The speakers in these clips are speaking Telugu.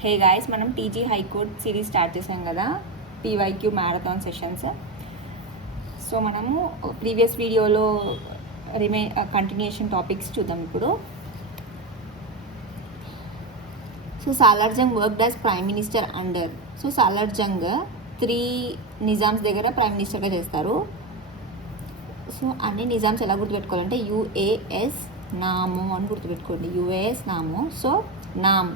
హే గాయస్, మనం టీజీ హైకోర్ట్ సిరీస్ స్టార్ట్ చేసాం కదా, పీవైక్యూ మ్యారథాన్ సెషన్స్. సో మనము ప్రీవియస్ వీడియోలో కంటిన్యూషన్ టాపిక్స్ చూద్దాం ఇప్పుడు. So Salar Jung worked as prime minister under. So Salar Jung 3 Nizams దగ్గర ప్రైమ్ మినిస్టర్గా చేస్తారు. సో అన్ని నిజామ్స్ ఎలా గుర్తుపెట్టుకోవాలంటే యుఏఎస్ నాము అని గుర్తుపెట్టుకోండి. యుఏఎస్ నాము. సో నామ్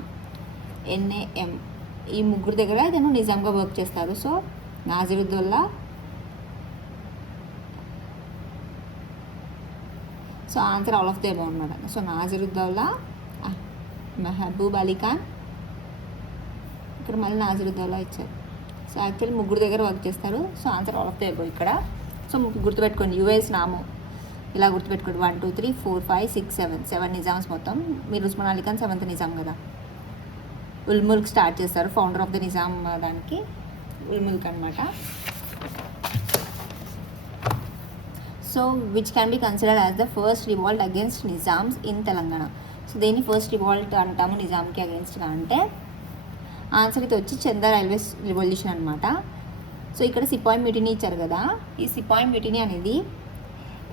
NAM ఈ ముగ్గురు దగ్గర ఇతను నిజాంగా వర్క్ చేస్తారు. So Nasiruddaula, so answer all of them అనమాట. సో నాజిరుద్దౌలా, మెహబూబ్ అలీ ఖాన్, ఇక్కడ మళ్ళీ నాజిరుద్దౌలా ఇచ్చారు. సో యాక్చువల్లీ ముగ్గురు దగ్గర వర్క్ చేస్తారు. So answer all of them ఇక్కడ. సో గుర్తుపెట్టుకోండి యుఎస్ నాము ఇలా గుర్తుపెట్టుకోండి. 1 2 3 4 5 6 7 నిజామ్స్ మొత్తం. మీరు ఉస్మాన్ అలీ ఖాన్ 7th నిజాం కదా. ఉల్ ముల్క్ స్టార్ట్ చేస్తారు. ఫౌండర్ ఆఫ్ ద నిజాం దానికి ఉల్ ముల్క్ అనమాట. So which can be considered as the first revolt against Nizams in Telangana. So దేన్ని ఫస్ట్ రివాల్ట్ అంటాము నిజాంకి అగేన్స్ట్గా అంటే ఆన్సర్ ఇది వచ్చి చందా రైల్వేస్ రివల్యూషన్ అనమాట. సో ఇక్కడ సిపాయి మ్యూటినీ ఇచ్చారు కదా, ఈ సిపాయి మ్యూటినీ అనేది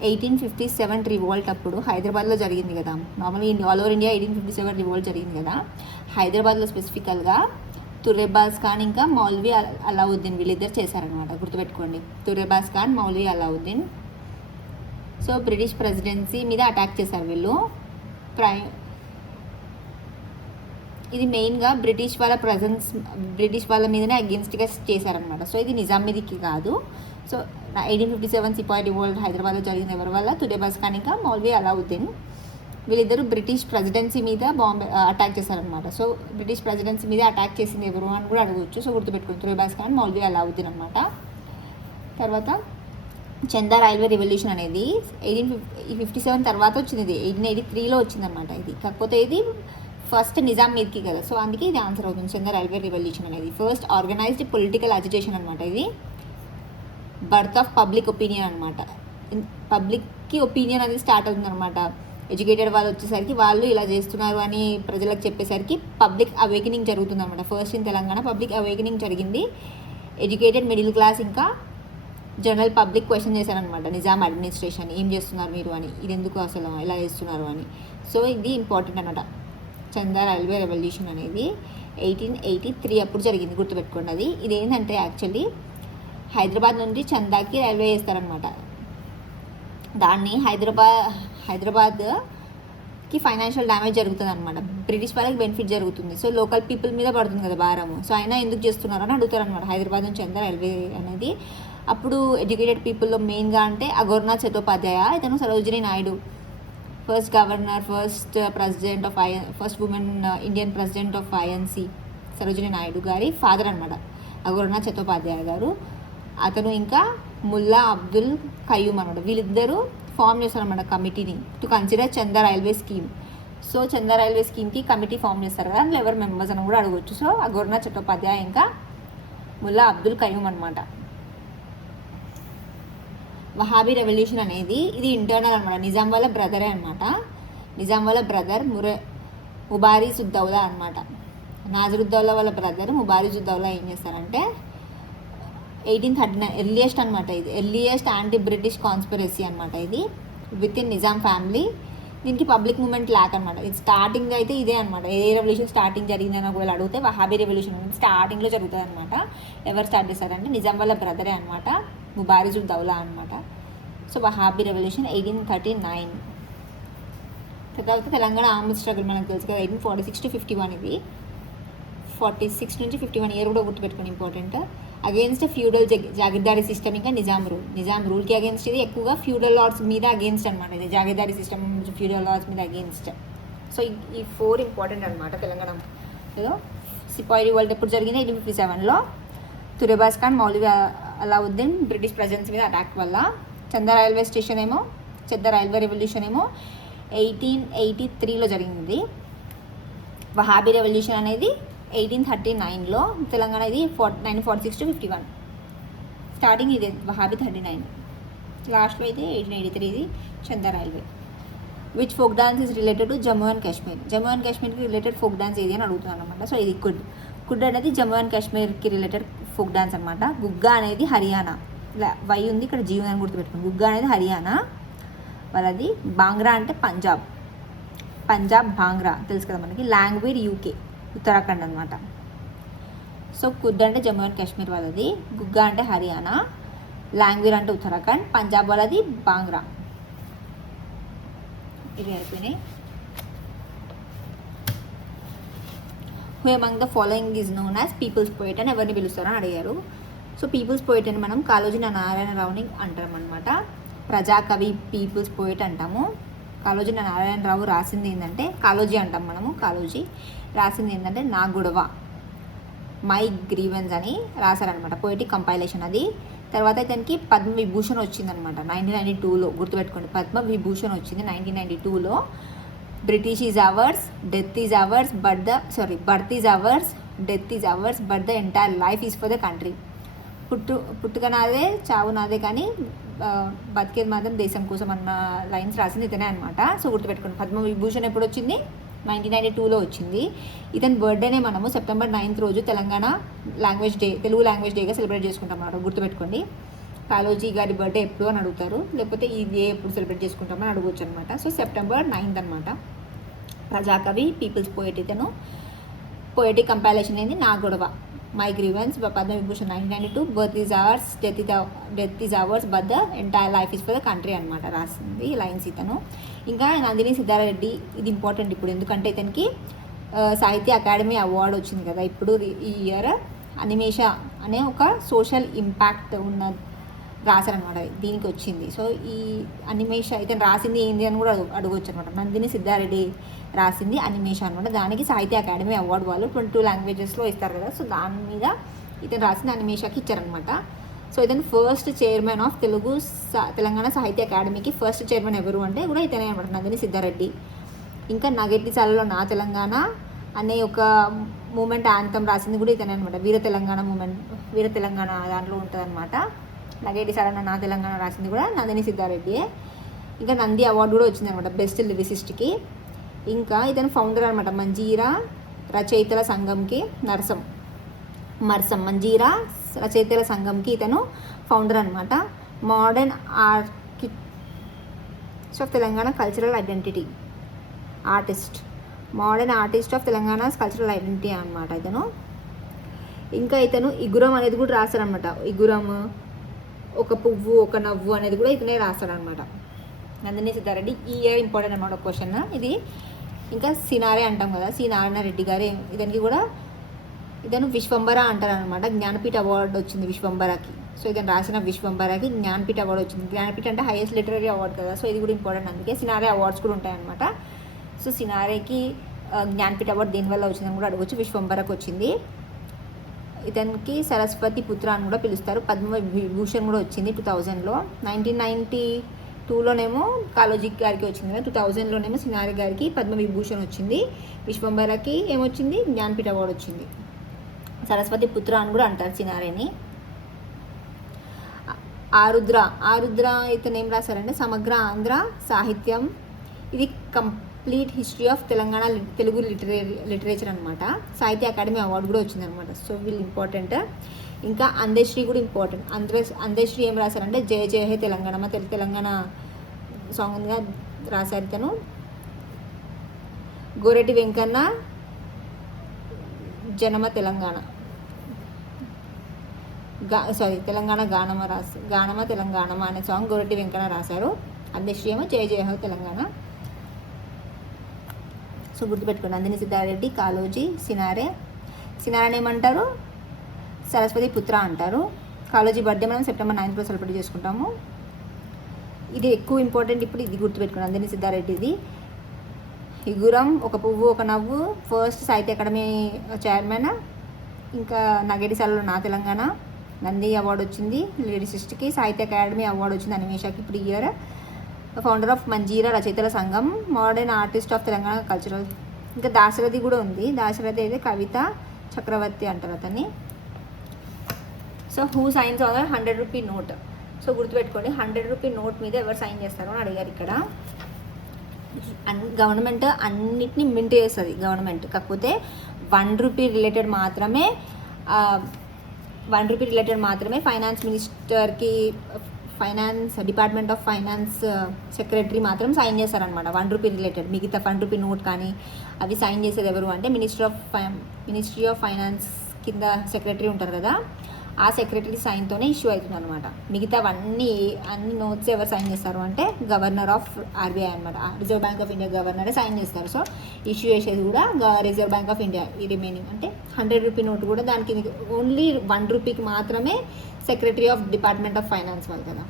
1857 రివాల్ట్ అప్పుడు హైదరాబాద్లో జరిగింది కదా. నార్మల్గా ఆల్ ఓవర్ ఇండియా 1857 రివాల్ట్ జరిగింది కదా. హైదరాబాద్లో స్పెసిఫికల్గా తుర్రెబాజ్ ఖాన్ ఇంకా మౌల్వీ అలావుద్దీన్ వీళ్ళిద్దరు చేశారనమాట. గుర్తుపెట్టుకోండి, Turrebaz Khan, maulvi Alauddin. So British presidency మీద అటాక్ చేశారు వీళ్ళు. ఇది మెయిన్గా బ్రిటిష్ వాళ్ళ మీదనే అగేన్స్ట్గా చేశారనమాట. సో ఇది నిజాం మీదకి కాదు. సో 1857 సిపాయి రివోల్ట్ హైదరాబాద్లో జరిగింది ఎవరి వల్ల? తుర్రెబాజ్ ఖాన్ ఇంకా మౌల్వీ అలావుద్దీన్. వీళ్ళిద్దరూ బ్రిటిష్ ప్రెసిడెన్సీ మీద అటాక్ చేశారనమాట. సో బ్రిటిష్ ప్రెసిడెన్సీ మీద అటాక్ చేసింది ఎవరు అని కూడా అడగవచ్చు. సో గుర్తుపెట్టుకుని తుర్రెబాజ్ ఖాన్, మౌల్వీ అలావుద్దీన్ అనమాట. తర్వాత చందా రైల్వే రెవల్యూషన్ అనేది 1857 తర్వాత వచ్చింది. ఇది 1883లో వచ్చిందనమాట. ఇది కాకపోతే ఇది ఫస్ట్ నిజాం మీదకి కదా. సో అందుకే ఇది ఆన్సర్ అవుతుంది. చందా రైల్వే రెవల్యూషన్ అనేది ఫస్ట్ ఆర్గనైజ్డ్ పొలిటికల్ అజిటేషన్ అనమాట. ఇది బర్త్ ఆఫ్ పబ్లిక్ ఒపీనియన్ అనమాట. పబ్లిక్కి ఒపీనియన్ అనేది స్టార్ట్ అవుతుంది అనమాట. ఎడ్యుకేటెడ్ వాళ్ళు వచ్చేసరికి వాళ్ళు ఇలా చేస్తున్నారు అని ప్రజలకు చెప్పేసరికి పబ్లిక్ అవేకనింగ్ జరుగుతుంది అనమాట. First in Telangana public awakening జరిగింది. ఎడ్యుకేటెడ్ మిడిల్ క్లాస్ ఇంకా జనరల్ పబ్లిక్ క్వశ్చన్ చేశారనమాట నిజాం అడ్మినిస్ట్రేషన్, ఏం చేస్తున్నారు మీరు అని, ఇది ఎందుకు అసలు ఇలా చేస్తున్నారు అని. సో ఇది ఇంపార్టెంట్ అనమాట. చందా రైల్వే రెవల్యూషన్ అనేది 1883 అప్పుడు జరిగింది. గుర్తుపెట్టుకోండి అది. ఇదేంటంటే యాక్చువల్లీ హైదరాబాద్ నుండి చందాకి రైల్వే చేస్తారనమాట. దాన్ని హైదరాబాద్కి ఫైనాన్షియల్ డ్యామేజ్ జరుగుతుంది అనమాట. బ్రిటిష్ వాళ్ళకి బెనిఫిట్ జరుగుతుంది. సో లోకల్ పీపుల్ మీద పడుతుంది కదా భారము. సో అయినా ఎందుకు చేస్తున్నారు అని అడుగుతారు అనమాట. హైదరాబాద్ నుంచి చందా రైల్వే అనేది అప్పుడు ఎడ్యుకేటెడ్ పీపుల్లో మెయిన్గా అంటే అఘోర్నాథ్ చటోపాధ్యాయ, ఇతను Sarojini Naidu, first governor, first women Indian president of INC Sarojini Naidu గారి ఫాదర్ అనమాట అఘోర్నాథ్ చటోపాధ్యాయ గారు. అతను ఇంకా ముల్లా అబ్దుల్ ఖయ్యూమ్ అనమాట. వీళ్ళిద్దరూ ఫామ్ చేస్తారనమాట కమిటీని టు కన్సిడర్ చందా రైల్వే స్కీమ్. సో చందా రైల్వే స్కీమ్కి కమిటీ ఫామ్ చేస్తారు కదా, అందులో ఎవరు మెంబర్స్ అని కూడా అడగవచ్చు. సో అఘోర్నాథ్ చటోపాధ్యాయ ఇంకా ముల్లా అబ్దుల్ ఖయ్యూమ్ అనమాట. వహాబీ రెవల్యూషన్ అనేది ఇది ఇంటర్నల్ అనమాట. నిజాం వాళ్ళ బ్రదరే అనమాట. నిజాం వాళ్ళ బ్రదర్ ముబారిజుద్దౌలా అనమాట. నాజిరుద్దౌలా వాళ్ళ బ్రదర్ ముబారిజుద్దౌలా ఏం చేస్తారంటే 1839 ఎర్లియస్ట్ అనమాట. ఇది ఎర్లియస్ట్ యాంటీ బ్రిటిష్ కాన్స్పిరసీ అనమాట. ఇది విత్ ఇన్ నిజాం ఫ్యామిలీ. దీనికి పబ్లిక్ మూమెంట్ ల్యాక్ అనమాట. ఇది స్టార్టింగ్ అయితే ఇదే అనమాట. ఏ రెవల్యూషన్ స్టార్టింగ్ జరిగిందని కూడా అడిగితే వహాబీ రెవల్యూషన్ అనేది స్టార్టింగ్లో జరుగుతుంది అనమాట. ఎవరు స్టార్ట్ చేశారంటే నిజాం వాళ్ళ బ్రదరే అనమాట, ముబారిజుద్దౌలా అనమాట. So Wahabi revolution 1839. తర్వాత తెలంగాణ ఆర్మ్డ్ స్ట్రగుల్ మనకు తెలుసు కదా, 1846 to 51. ఇది 46 నుంచి 51 ఇయర్ కూడా గుర్తుపెట్టుకుని important. Against feudal jagirdari system ఇంకా నిజాం రూల్కి అగేన్స్ట్. ఇది ఎక్కువగా ఫ్యూడల్ లార్డ్స్ మీద అగేన్స్ట్ అనమాట. ఇది జాగీర్దారీ సిస్టమ్, ఫ్యూడల్ లార్డ్స్ మీద అగేన్స్ట్. సో ఈ 4 ఇంపార్టెంట్ అనమాట తెలంగాణలో. సిపాయి రివోల్ట్ ఎప్పుడు జరిగింది? 1857లో. తుర్రెబాజ్ ఖాన్, మౌల్వీ అలావుద్దీన్ బ్రిటిష్ ప్రెసిడెన్సీ మీద అటాక్ వల్ల. చందా రైల్వే రెవల్యూషన్ ఏమో 1883లో జరిగింది. వహాబీ రెవల్యూషన్ అనేది 1839లో. తెలంగాణ ఇది 1946 to 51. స్టార్టింగ్ ఇది వహాబీ 39, లాస్ట్లో అయితే 1883 ఇది Chanda railway. Which folk dance is related to Jammu and Kashmir. Jammu and కాశ్మీర్కి రిలేటెడ్ ఫోక్ డాన్స్ ఏది అని అడుగుతున్నాను అనమాట. సో ఇది కుడ్ అనేది జమ్మూ అండ్ కాశ్మీర్కి రిలేటెడ్ ఫోక్ డాన్స్ అనమాట. గుగ్గా అనేది హర్యానా, ఇలా వై ఉంది ఇక్కడ జీవన్ అని గుర్తుపెట్టుకోండి. గుగ్గా అనేది హర్యానా వాళ్ళది. బాంగ్రా అంటే పంజాబ్ భాంగ్రా తెలుసు కదా మనకి. లాంగ్వేజ్ యూకే ఉత్తరాఖండ్ అనమాట. సో కుడ్ అంటే జమ్మూ అండ్ కాశ్మీర్ వాళ్ళది, గుగ్గా అంటే హర్యానా, లాంగ్వేజ్ అంటే ఉత్తరాఖండ్, పంజాబ్ వాళ్ళది బాంగ్రా. ఇవి అయిపోయినాయి. Who among the following is known as people's poet అని ఎవరిని పిలుస్తారని అడిగారు. సో పీపుల్స్ పోయిట్ అని మనం కాళోజీ నారాయణరావుని అంటాం అనమాట. ప్రజాకవి పీపుల్స్ పోయిట్ అంటాము. కాళోజీ నారాయణరావు రాసింది ఏంటంటే, కాళోజీ అంటాం మనము, కాళోజీ రాసింది ఏంటంటే నా గొడవ, మై గ్రీవెన్స్ అని రాశారనమాట. పోయిటిక్ కంపైలేషన్ అది. తర్వాత ఇతనికి పద్మవిభూషణ్ వచ్చిందనమాట 1992లో. గుర్తుపెట్టుకోండి, పద్మవిభూషణ్ వచ్చింది 1992లో. British is ours, death is ours birth is ours, death is ours but the entire life is for the country. పుట్టుక నాదే, చావు నాదే, కానీ బతికేది మాత్రం దేశం కోసం అన్న లైన్స్ రాసింది ఇతనే అనమాట. సో గుర్తుపెట్టుకోండి. పద్మవిభూషణ్ ఎప్పుడు వచ్చింది? 1992లో వచ్చింది. ఇతని బర్త్డేనే మనము September 9th రోజు Telangana language day, Telugu language డేగా సెలబ్రేట్ చేసుకుంటాం అన్నమాట. గుర్తుపెట్టుకోండి. కాళోజీ గారి బర్త్డే ఎప్పుడు అని అడుగుతారు, లేకపోతే ఈ డే ఎప్పుడు సెలబ్రేట్ చేసుకుంటామని అడగవచ్చు అనమాట. సో September 9th అనమాట. ప్రజాకవి, పీపుల్స్ పోయిట్ ఇతను. పోయిటిక్ కంపైలేషన్ ఏంది? నా గొడవ, my grievance, Padma Vibhushan 1992. Birth is ours, death is ours but the entire life is for the country అనమాట రాసింది లైన్స్ ఇతను. ఇంకా నందిని సిద్ధారెడ్డి, ఇది ఇంపార్టెంట్ ఇప్పుడు, ఎందుకంటే ఇతనికి సాహిత్య అకాడమీ అవార్డు వచ్చింది కదా ఇప్పుడు ఈ ఇయర్. అనిమేష అనే ఒక సోషల్ ఇంపాక్ట్ ఉన్న రాశారనమాట, దీనికి వచ్చింది. సో ఈ అనిమేష ఇతను రాసింది ఏంది అని కూడా అడగవచ్చు అనమాట. నందిని సిద్ధారెడ్డి రాసింది అనిమేష అనమాట. దానికి సాహిత్య అకాడమీ అవార్డు వాళ్ళు 22 లాంగ్వేజెస్లో ఇస్తారు కదా. సో దాని మీద ఇతను రాసిన అనిమేషకి ఇచ్చారనమాట. సో ఇతను ఫస్ట్ చైర్మన్ ఆఫ్ తెలంగాణ సాహిత్య అకాడమీకి ఫస్ట్ చైర్మన్ ఎవరు అంటే కూడా ఇతనే అనమాట, నందిని సిద్ధారెడ్డి. ఇంకా నగెట్టి చాలలో నా తెలంగాణ అనే ఒక మూమెంట్ యాంథం రాసింది కూడా ఇతనే అనమాట. వీర తెలంగాణ దాంట్లో ఉంటుంది అనమాట. నగేటి సారన్న నా తెలంగాణ రాసింది కూడా నందిని సిద్ధారెడ్డియే. ఇంకా నంది అవార్డు కూడా వచ్చింది అనమాట బెస్ట్ లిరిసిస్ట్కి. ఇంకా ఇతను ఫౌండర్ అనమాట మంజీరా రచయితల సంఘంకి. మంజీరా రచయితల సంఘంకి ఇతను ఫౌండర్ అనమాట. Modern artist of Telangana cultural identity modern artist of Telangana cultural identity అనమాట ఇతను. ఇంకా ఇతను ఇగురం అనేది కూడా రాశారనమాట. ఇగురం, ఒక పువ్వు ఒక నవ్వు అనేది కూడా ఇతనే రాస్తాడనమాట నందిని సిద్ధారెడ్డి. ఈ ఇయర్ ఇంపార్టెంట్ అనమాట క్వశ్చన్ ఇది. ఇంకా సినారే అంటాం కదా, సి నారాయణ రెడ్డి గారు, ఇతను విశ్వంబర అంటారనమాట. జ్ఞానపీఠ అవార్డు వచ్చింది విశ్వంబరకి. సో ఇతను రాసిన విశ్వంబరకి జ్ఞానపీఠ అవార్డు వచ్చింది. జ్ఞానపీఠ అంటే హైయెస్ట్ లిటరరీ అవార్డు కదా, సో ఇది కూడా ఇంపార్టెంట్. అందుకే సినారే అవార్డ్స్ కూడా ఉంటాయన్నమాట. సో సినారేకి జ్ఞానపీఠ అవార్డు దేనివల్ల వచ్చిందని కూడా అడగవచ్చు. విశ్వంబరకు వచ్చింది. ఇతనికి సరస్వతి పుత్ర అని కూడా పిలుస్తారు. పద్మవిభూషణ్ కూడా వచ్చింది 2000లో. 1992లోనేమో కాళోజీ గారికి వచ్చింది కదా, 2000లోనేమో సినారే గారికి పద్మవిభూషణ్ వచ్చింది. విశ్వంబరకి ఏమొచ్చింది? జ్ఞానపీఠ అవార్డు వచ్చింది. సరస్వతి పుత్ర అని కూడా అంటారు సినారేని. ఆరుద్ర ఇతను ఏం రాశారంటే సమగ్ర ఆంధ్ర సాహిత్యం, ఇది complete history of Telangana Telugu literature అనమాట. సాహిత్య అకాడమీ అవార్డు కూడా వచ్చిందనమాట. సో వీళ్ళు ఇంపార్టెంట్. ఇంకా అందశ్రీ కూడా ఇంపార్టెంట్. అందశ్రీ ఏం రాశారంటే జయ జయ హే తెలంగాణ, మా తెలంగాణ సాంగ్గా రాశారు ఇతను. గోరెటి వెంకన్న జనమ తెలంగాణ తెలంగాణ గానమ తెలంగాణమ అనే సాంగ్ గోరెటి వెంకన్న రాశారు. అందశ్రీ ఏమో జయ జయ హే తెలంగాణ. సో గుర్తుపెట్టుకోండి, నందిని సిద్ధారెడ్డి, కాళోజీ, సినారేని ఏమంటారు? సరస్వతి పుత్ర అంటారు. కాళోజీ బర్త్డే మనం September 9th సెలబ్రేట్ చేసుకుంటాము. ఇది ఎక్కువ ఇంపార్టెంట్ ఇప్పుడు, ఇది గుర్తుపెట్టుకోండి. నందిని సిద్ధారెడ్డిది ఇగురం, ఒక పువ్వు ఒక నవ్వు, ఫస్ట్ సాహిత్య అకాడమీ చైర్మన్. ఇంకా నగేటి సాలలో నా తెలంగాణ, నంది అవార్డు వచ్చింది లిరిసిస్ట్కి. సాహిత్య అకాడమీ అవార్డు వచ్చింది అనిమేషకి ఇప్పుడు ఇయర్. ఫౌండర్ ఆఫ్ మంజీరా రచయితల సంఘం, modern artist of Telangana cultural. ఇంకా దాశరథి కూడా ఉంది. దాశరథి అయితే కవిత చక్రవర్తి అంటారు అతన్ని. So who science on 100 rupee note. So గుర్తుపెట్టుకోండి, 100 రూపీ నోట్ మీద ఎవరు సైన్ చేస్తారో అని అడిగారు ఇక్కడ. గవర్నమెంట్ అన్నిటినీ మింట్ చేస్తుంది గవర్నమెంట్. కాకపోతే ₹1 రిలేటెడ్ మాత్రమే ఫైనాన్స్ మినిస్టర్కి, finance department of finance secretary మాత్రం సైన్ చేస్తారనమాట ₹1 రిలేటెడ్. మిగతా ₹1 నోట్ కానీ అవి సైన్ చేసేది ఎవరు అంటే మినిస్ట్రీ ఆఫ్ ఫైనాన్స్ కింద సెక్రటరీ ఉంటారు కదా, ఆ సెక్రటరీ సైన్తోనే ఇష్యూ అవుతుంది అనమాట. మిగతావన్నీ అన్ని నోట్స్ ఎవరు సైన్ చేస్తారు అంటే గవర్నర్ ఆఫ్ ఆర్బీఐ అనమాట, రిజర్వ్ బ్యాంక్ ఆఫ్ ఇండియా గవర్నరే సైన్ చేస్తారు. సో ఇష్యూ చేసేది కూడా రిజర్వ్ బ్యాంక్ ఆఫ్ ఇండియా. ఈ రిమైనింగ్ అంటే ₹100 నోట్ కూడా దానికి ఓన్లీ ₹1కి మాత్రమే secretary of department of finance వాళ్ళు కదా.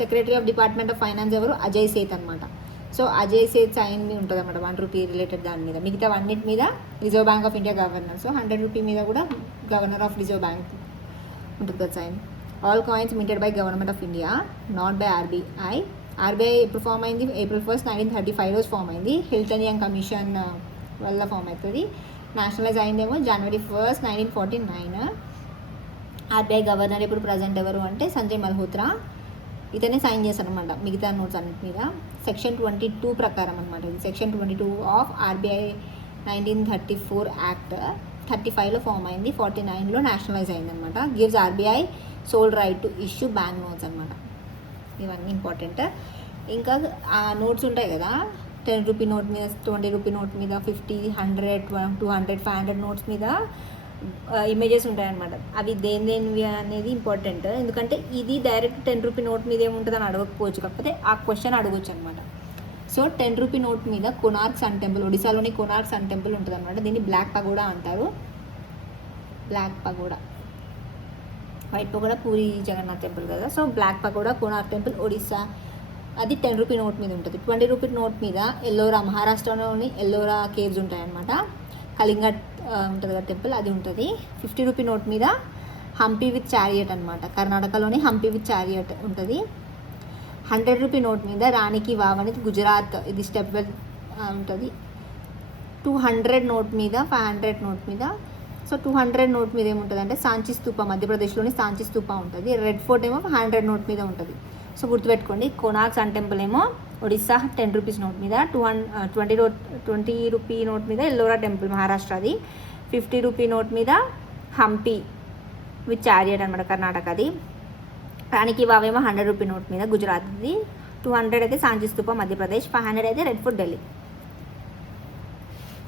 Secretary of department of finance ఎవరు? అజయ్ సేత్ అనమాట. సో అజయ్ సేత్ సైన్ ఉంటుంది అనమాట ₹1 రిలేటెడ్ దాని మీద. మిగతా అన్నిటి మీద Reserve Bank of India governor. So ₹100 మీద కూడా గవర్నర్ ఆఫ్ రిజర్వ్ బ్యాంక్ ఉంటుంది కదా sign. All coins minted by government of India, not by RBI. RBI ఎప్పుడు ఫామ్ అయింది? April 1, 1935 రోజు ఫామ్ అయింది. హిల్టన్ యంగ్ కమిషన్ వల్ల ఫామ్ అవుతుంది. నేషనలైజ్ అయిందేమో January 1, 1949. ఆర్బీఐ గవర్నర్ ఇప్పుడు ప్రజెంట్ ఎవరు అంటే సంజయ్ మల్హోత్రా. ఇతనే సైన్ చేశారు అనమాట మిగతా నోట్స్ అన్నిటి మీద. సెక్షన్ 22 ప్రకారం అనమాట ఇది. సెక్షన్ 22 ఆఫ్ ఆర్బీఐ 1934 యాక్ట్ 35లో ఫామ్ అయింది, 49లో నేషనలైజ్ అయింది అనమాట. Gives RBI sole right to issue bank notes అనమాట. ఇవన్నీ ఇంపార్టెంట్. ఇంకా ఆ నోట్స్ ఉంటాయి కదా, ₹10 నోట్ మీద, ₹20 నోట్ మీద, 50, 100, 200, 500 నోట్స్ మీద ఇమేజెస్ ఉంటాయన్నమాట. అవి దేనివి అనేది ఇంపార్టెంట్. ఎందుకంటే ఇది డైరెక్ట్ ₹10 నోట్ మీద ఏముంటుంది అని అడగకపోవచ్చు, కాకపోతే ఆ క్వశ్చన్ అడగవచ్చు అనమాట. సో ₹10 నోట్ మీద కొనార్క్ సన్ టెంపుల్, ఒడిశాలోని కొనార్క్ సన్ టెంపుల్ ఉంటుంది అనమాట. దీన్ని బ్లాక్ పగోడా అంటారు. Black pagoda, white pagoda Puri Jagannath temple కదా. So black pagoda Konark temple Odisha, అది ₹10 నోట్ మీద ఉంటుంది. ₹20 నోట్ మీద ఎల్లోరా, మహారాష్ట్రలోని ఎల్లోరా కేవ్స్ ఉంటాయన్నమాట. కళింగ ఉంటుంది కదా టెంపుల్, అది ఉంటుంది. ₹50 నోట్ మీద హంపి విత్ చారియట్ అనమాట, కర్ణాటకలోని హంపి విత్ చారియట్ ఉంటుంది. ₹100 నోట్ మీద రాణికి వావ్ అనేది గుజరాత్, ఇది స్టెప్ వెల్ ఉంటుంది. 200 నోట్ మీద, 500 నోట్ మీద. సో 200 నోట్ మీద ఏముంటుంది అంటే సాంచి స్తూప, మధ్యప్రదేశ్లోని సాంచి స్తూప ఉంటుంది. రెడ్ ఫోర్ట్ ఏమో 100 నోట్ మీద ఉంటుంది. సో గుర్తుపెట్టుకోండి, కొనార్క్ సన్ టెంపుల్ ఏమో ఒడిస్సా ₹10 నోట్ మీద, ₹20 నోట్ మీద ఎల్లోరా టెంపుల్ మహారాష్ట్రది, ₹50 నోట్ మీద హంపి విత్ చారియట్ అనమాట కర్ణాటకది. రాణికి వావేమో ₹100 నోట్ మీద గుజరాత్ది, 200 అయితే సాంచి స్తూప మధ్యప్రదేశ్, 500 అయితే రెడ్ ఫోర్ట్ ఢిల్లీ.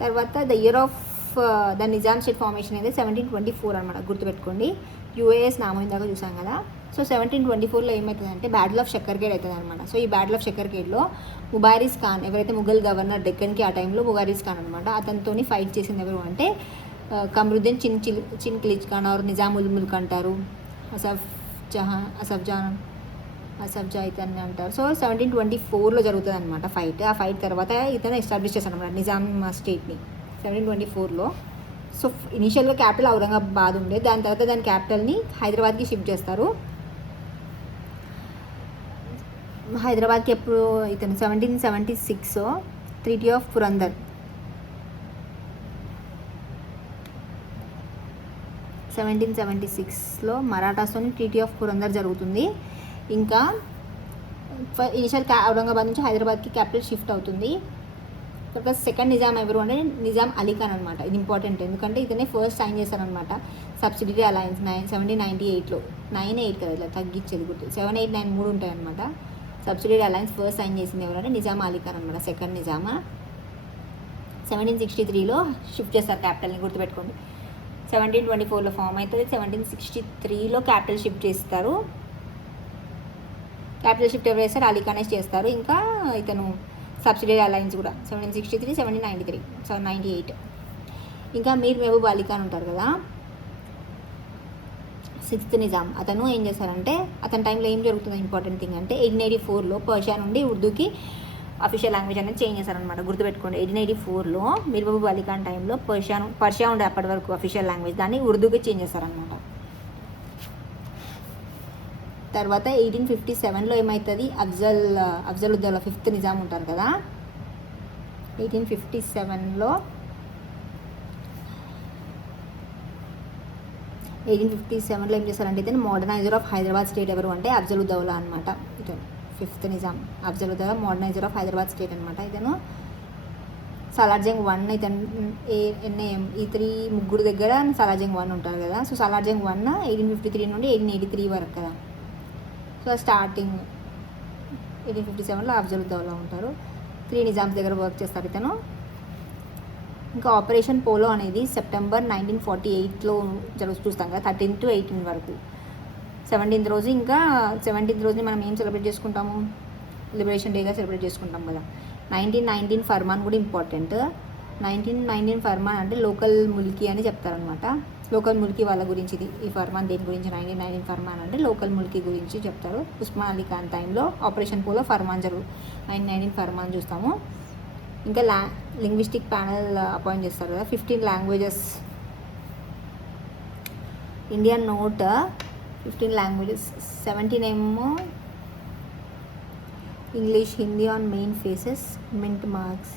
తర్వాత the year of the Nizam state formation అయితే 1724 అనమాట, గుర్తుపెట్టుకోండి. యూఏఎస్ నామం ఇందాక చూసాం కదా. సో 1724లో ఏమవుతుందంటే బ్యాటిల్ ఆఫ్ షక్కర్గేడ్ అవుతుంది అనమాట. సో ఈ బ్యాటిల్ ఆఫ్ షక్కర్గేడ్లో ముబారిస్ ఖాన్, ఎవరైతే ముఘల్ గవర్నర్ డెక్కన్కి ఆ టైంలో ముబారిస్ ఖాన్ అనమాట, అతనితో ఫైట్ చేసింది ఎవరు అంటే కమరుద్దీన్ చిన్ కిలిచ్ ఖాన్ ఆర్ నిజాముల్ ముల్క్ అంటారు, అసఫ్ జా ఇతన్ని అంటారు. సో 1724లో జరుగుతుంది అనమాట ఫైట్. ఆ ఫైట్ తర్వాత ఇతను ఎస్టాబ్లిష్ చేశాను అనమాట నిజాం స్టేట్ని 1724లో. సో ఇనీషియల్గా క్యాపిటల్ ఔరంగాబాద్ ఉండే, దాని తర్వాత దాని క్యాపిటల్ని హైదరాబాద్కి షిఫ్ట్ చేస్తారు. హైదరాబాద్కి ఎప్పుడు ఇతను 1776 ట్రీటీ ఆఫ్ పురందర్, 1776లో మరాఠాస్తోని ట్రీటీ ఆఫ్ పురందర్ జరుగుతుంది. ఇంకా ఇనిషియల్ ఔరంగాబాద్ నుంచి హైదరాబాద్కి క్యాపిటల్ షిఫ్ట్ అవుతుంది. తర్వాత సెకండ్ నిజాం ఎవరు అంటే నిజాం అలీ ఖాన్ అనమాట. ఇది ఇంపార్టెంట్, ఎందుకంటే ఇతనే ఫస్ట్ సైన్ చేశారనమాట సబ్సిడరీ అలయన్స్ 1798లో. 98 కదా, ఇలా తగ్గించేది గుర్తు, 7, 8, 9 3 ఉంటాయన్నమాట. సబ్సిడరీ అలయన్స్ ఫస్ట్ సైన్ చేసింది ఎవరంటే నిజాం అలీ ఖాన్ అనమాట, సెకండ్ నిజామా. 1763లో షిఫ్ట్ చేస్తారు క్యాపిటల్ని, గుర్తుపెట్టుకోండి. 1724లో ఫామ్ అవుతుంది, 1763లో క్యాపిటల్ షిఫ్ట్ చేస్తారు. క్యాపిటల్ షిఫ్ట్ ఎవరు చేస్తారు? అలీ ఖానే చేస్తారు. ఇంకా ఇతను సబ్సిడరీ అలయన్స్ కూడా 1763, 1793, 98. ఇంకా మీర్ మహబూబ్ అలీ ఖాన్ ఉంటారు కదా, 6th నిజాం. అతను ఏం చేశారంటే అతని టైంలో ఏం జరుగుతుంది ఇంపార్టెంట్ థింగ్ అంటే 1884లో పర్షియా నుండి ఉర్దూకి అఫీషియల్ లాంగ్వేజ్ అనేది చేంజ్ చేశారనమాట, గుర్తుపెట్టుకోండి. 1884లో మీర్ మహబూబ్ అలీ ఖాన్ టైంలో పర్షియా ఉండే అప్పటి వరకు అఫీషియల్ లాంగ్వేజ్, దాన్ని ఉర్దూకి చేంజ్ చేశారనమాట. తర్వాత 1857లో ఏమవుతుంది, అఫ్జలుద్దౌలా 5th నిజాం ఉంటారు కదా. 1857లో ఏం చేశారంటే ఇతను మోడర్నైజర్ ఆఫ్ హైదరాబాద్ స్టేట్ ఎవరు అంటే అఫ్జలుద్దౌలా అనమాట. Fifth Nizam Afzal ud Daula moderniser of Hyderabad state అనమాట. ఇతను సాలార్జంగ్ 1 ఇతను ఎన్ఏఎం ఈ 3 ముగ్గురు దగ్గర సాలార్జంగ్ 1 ఉంటారు కదా. సో సాలార్జంగ్ 1 1853 నుండి 1883 వరకు కదా. సో స్టార్టింగ్ 1857లో అఫ్జల్ ఉద్ దౌలా ఉంటారు. 3 నిజామ్స్ దగ్గర వర్క్ చేస్తారు ఇతను. ఇంకా ఆపరేషన్ పోలో అనేది సెప్టెంబర్ 1948లో చూస్తాం కదా, 13 to 18 వరకు. 17th రోజు ఇంకా 17th రోజుని మనం ఏం సెలబ్రేట్ చేసుకుంటాము, లిబరేషన్ డేగా సెలబ్రేట్ చేసుకుంటాం కదా. 1919 ఫర్మాన్ కూడా ఇంపార్టెంట్. 1919 ఫర్మాన్ అంటే లోకల్ ముల్కీ అని చెప్తారనమాట. లోకల్ ముల్కీ వాళ్ళ గురించి ఈ ఫర్మాన్ దేని గురించి 1919 ఫర్మాన్ అంటే లోకల్ ముల్కీ గురించి చెప్తారు. ఉస్మాన్ అలీ ఖాన్ టైంలో ఆపరేషన్ పోలో ఫర్మాన్ 1919 ఫర్మాన్ చూస్తాము. ఇంకా లింగ్విస్టిక్ ప్యానల్ అపాయింట్ చేస్తారు కదా. 15 లాంగ్వేజెస్ ఇండియన్ నోట్ 15 లాంగ్వేజెస్, 17 ఏమో English, Hindi on main faces, mint marks.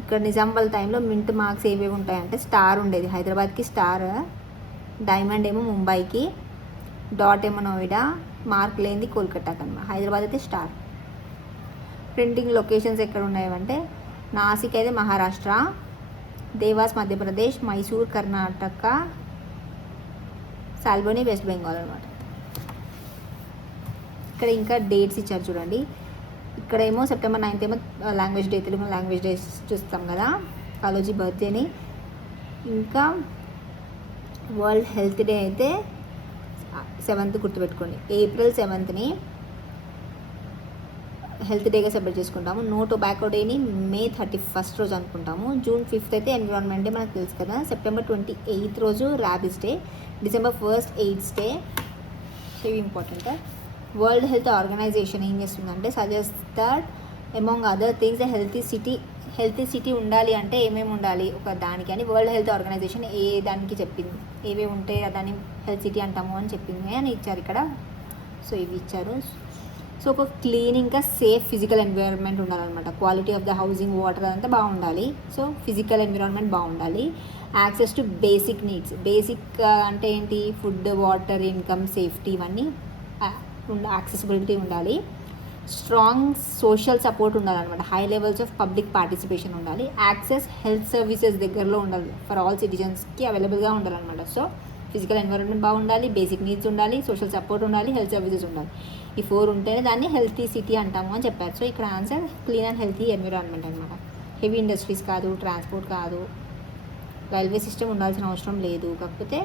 ఇక్కడ నిజాం వాళ్ళ టైంలో మింట్ మార్క్స్ ఏవేవి ఉంటాయంటే స్టార్ ఉండేది హైదరాబాద్కి, స్టార్, డైమండ్ ఏమో ముంబైకి, డాట్ ఏమో నోయిడా, మార్క్ లేనిది కోల్కతాకి అనమాట. హైదరాబాద్ అయితే స్టార్. ప్రింటింగ్ లొకేషన్స్ ఎక్కడ ఉన్నాయంటే నాసిక్ అయితే మహారాష్ట్ర, దేవాస్ మధ్యప్రదేశ్, మైసూర్ కర్ణాటక, సాల్బోని వెస్ట్ బెంగాల్ అనమాట. ఇక్కడ ఇంకా డేట్స్ ఇచ్చారు చూడండి. ఇక్కడేమో సెప్టెంబర్ 9th ఏమో language day, Telugu language day చూస్తాం కదా, కాలోజీ బర్త్డేని. ఇంకా వరల్డ్ హెల్త్ డే అయితే 7th గుర్తుపెట్టుకోండి. ఏప్రిల్ 7th హెల్త్ డేగా సెలబ్రేట్ చేసుకుంటాము. నో టొబాకో డేని మే 31st రోజు అనుకుంటాము. జూన్ 5th అయితే ఎన్విరాన్మెంట్ డే మనకు తెలుసు కదా. సెప్టెంబర్ 28th రోజు rabies day, December 1st AIDS day. ఇవి ఇంపార్టెంట్. వరల్డ్ హెల్త్ ఆర్గనైజేషన్ ఏం చేస్తుందంటే suggest that among other things healthy city ఉండాలి అంటే ఏమేమి ఉండాలి ఒక దానికి అని వరల్డ్ హెల్త్ ఆర్గనైజేషన్ ఏ దానికి చెప్పింది, ఏవే ఉంటే దాన్ని హెల్త్ సిటీ అంటాము అని చెప్పింది అని ఇచ్చారు ఇక్కడ. సో ఇవి ఇచ్చారు. సో ఒక క్లీన్ ఇంకా సేఫ్ ఫిజికల్ ఎన్విరాన్మెంట్ ఉండాలన్నమాట. Quality of the housing, water అంతా బాగుండాలి. సో ఫిజికల్ ఎన్విరాన్మెంట్ బాగుండాలి. Access to basic needs, basic అంటే ఏంటి, ఫుడ్, వాటర్, ఇన్కమ్, సేఫ్టీ, ఇవన్నీ యాక్సెసిబిలిటీ ఉండాలి. స్ట్రాంగ్ సోషల్ సపోర్ట్ ఉండాలన్నమాట. High levels of public participation ఉండాలి. యాక్సెస్ హెల్త్ సర్వీసెస్ దగ్గరలో ఉండాలి, ఫర్ ఆల్ సిటిజన్స్కి అవైలబుల్గా ఉండాలన్నమాట. సో ఫిజికల్ ఎన్విరాన్మెంట్ బాగుండాలి, బేసిక్ నీడ్స్ ఉండాలి, సోషల్ సపోర్ట్ ఉండాలి, హెల్త్ సర్వీసెస్ ఉండాలి. ఈ 4 ఉంటేనే దాన్ని హెల్తీ సిటీ అంటాము అని చెప్పారు. సో ఇక్కడ answer clean and healthy environment అనమాట. హెవీ ఇండస్ట్రీస్ కాదు, ట్రాన్స్పోర్ట్ కాదు, రైల్వే సిస్టమ్ ఉండాల్సిన అవసరం లేదు, కాకపోతే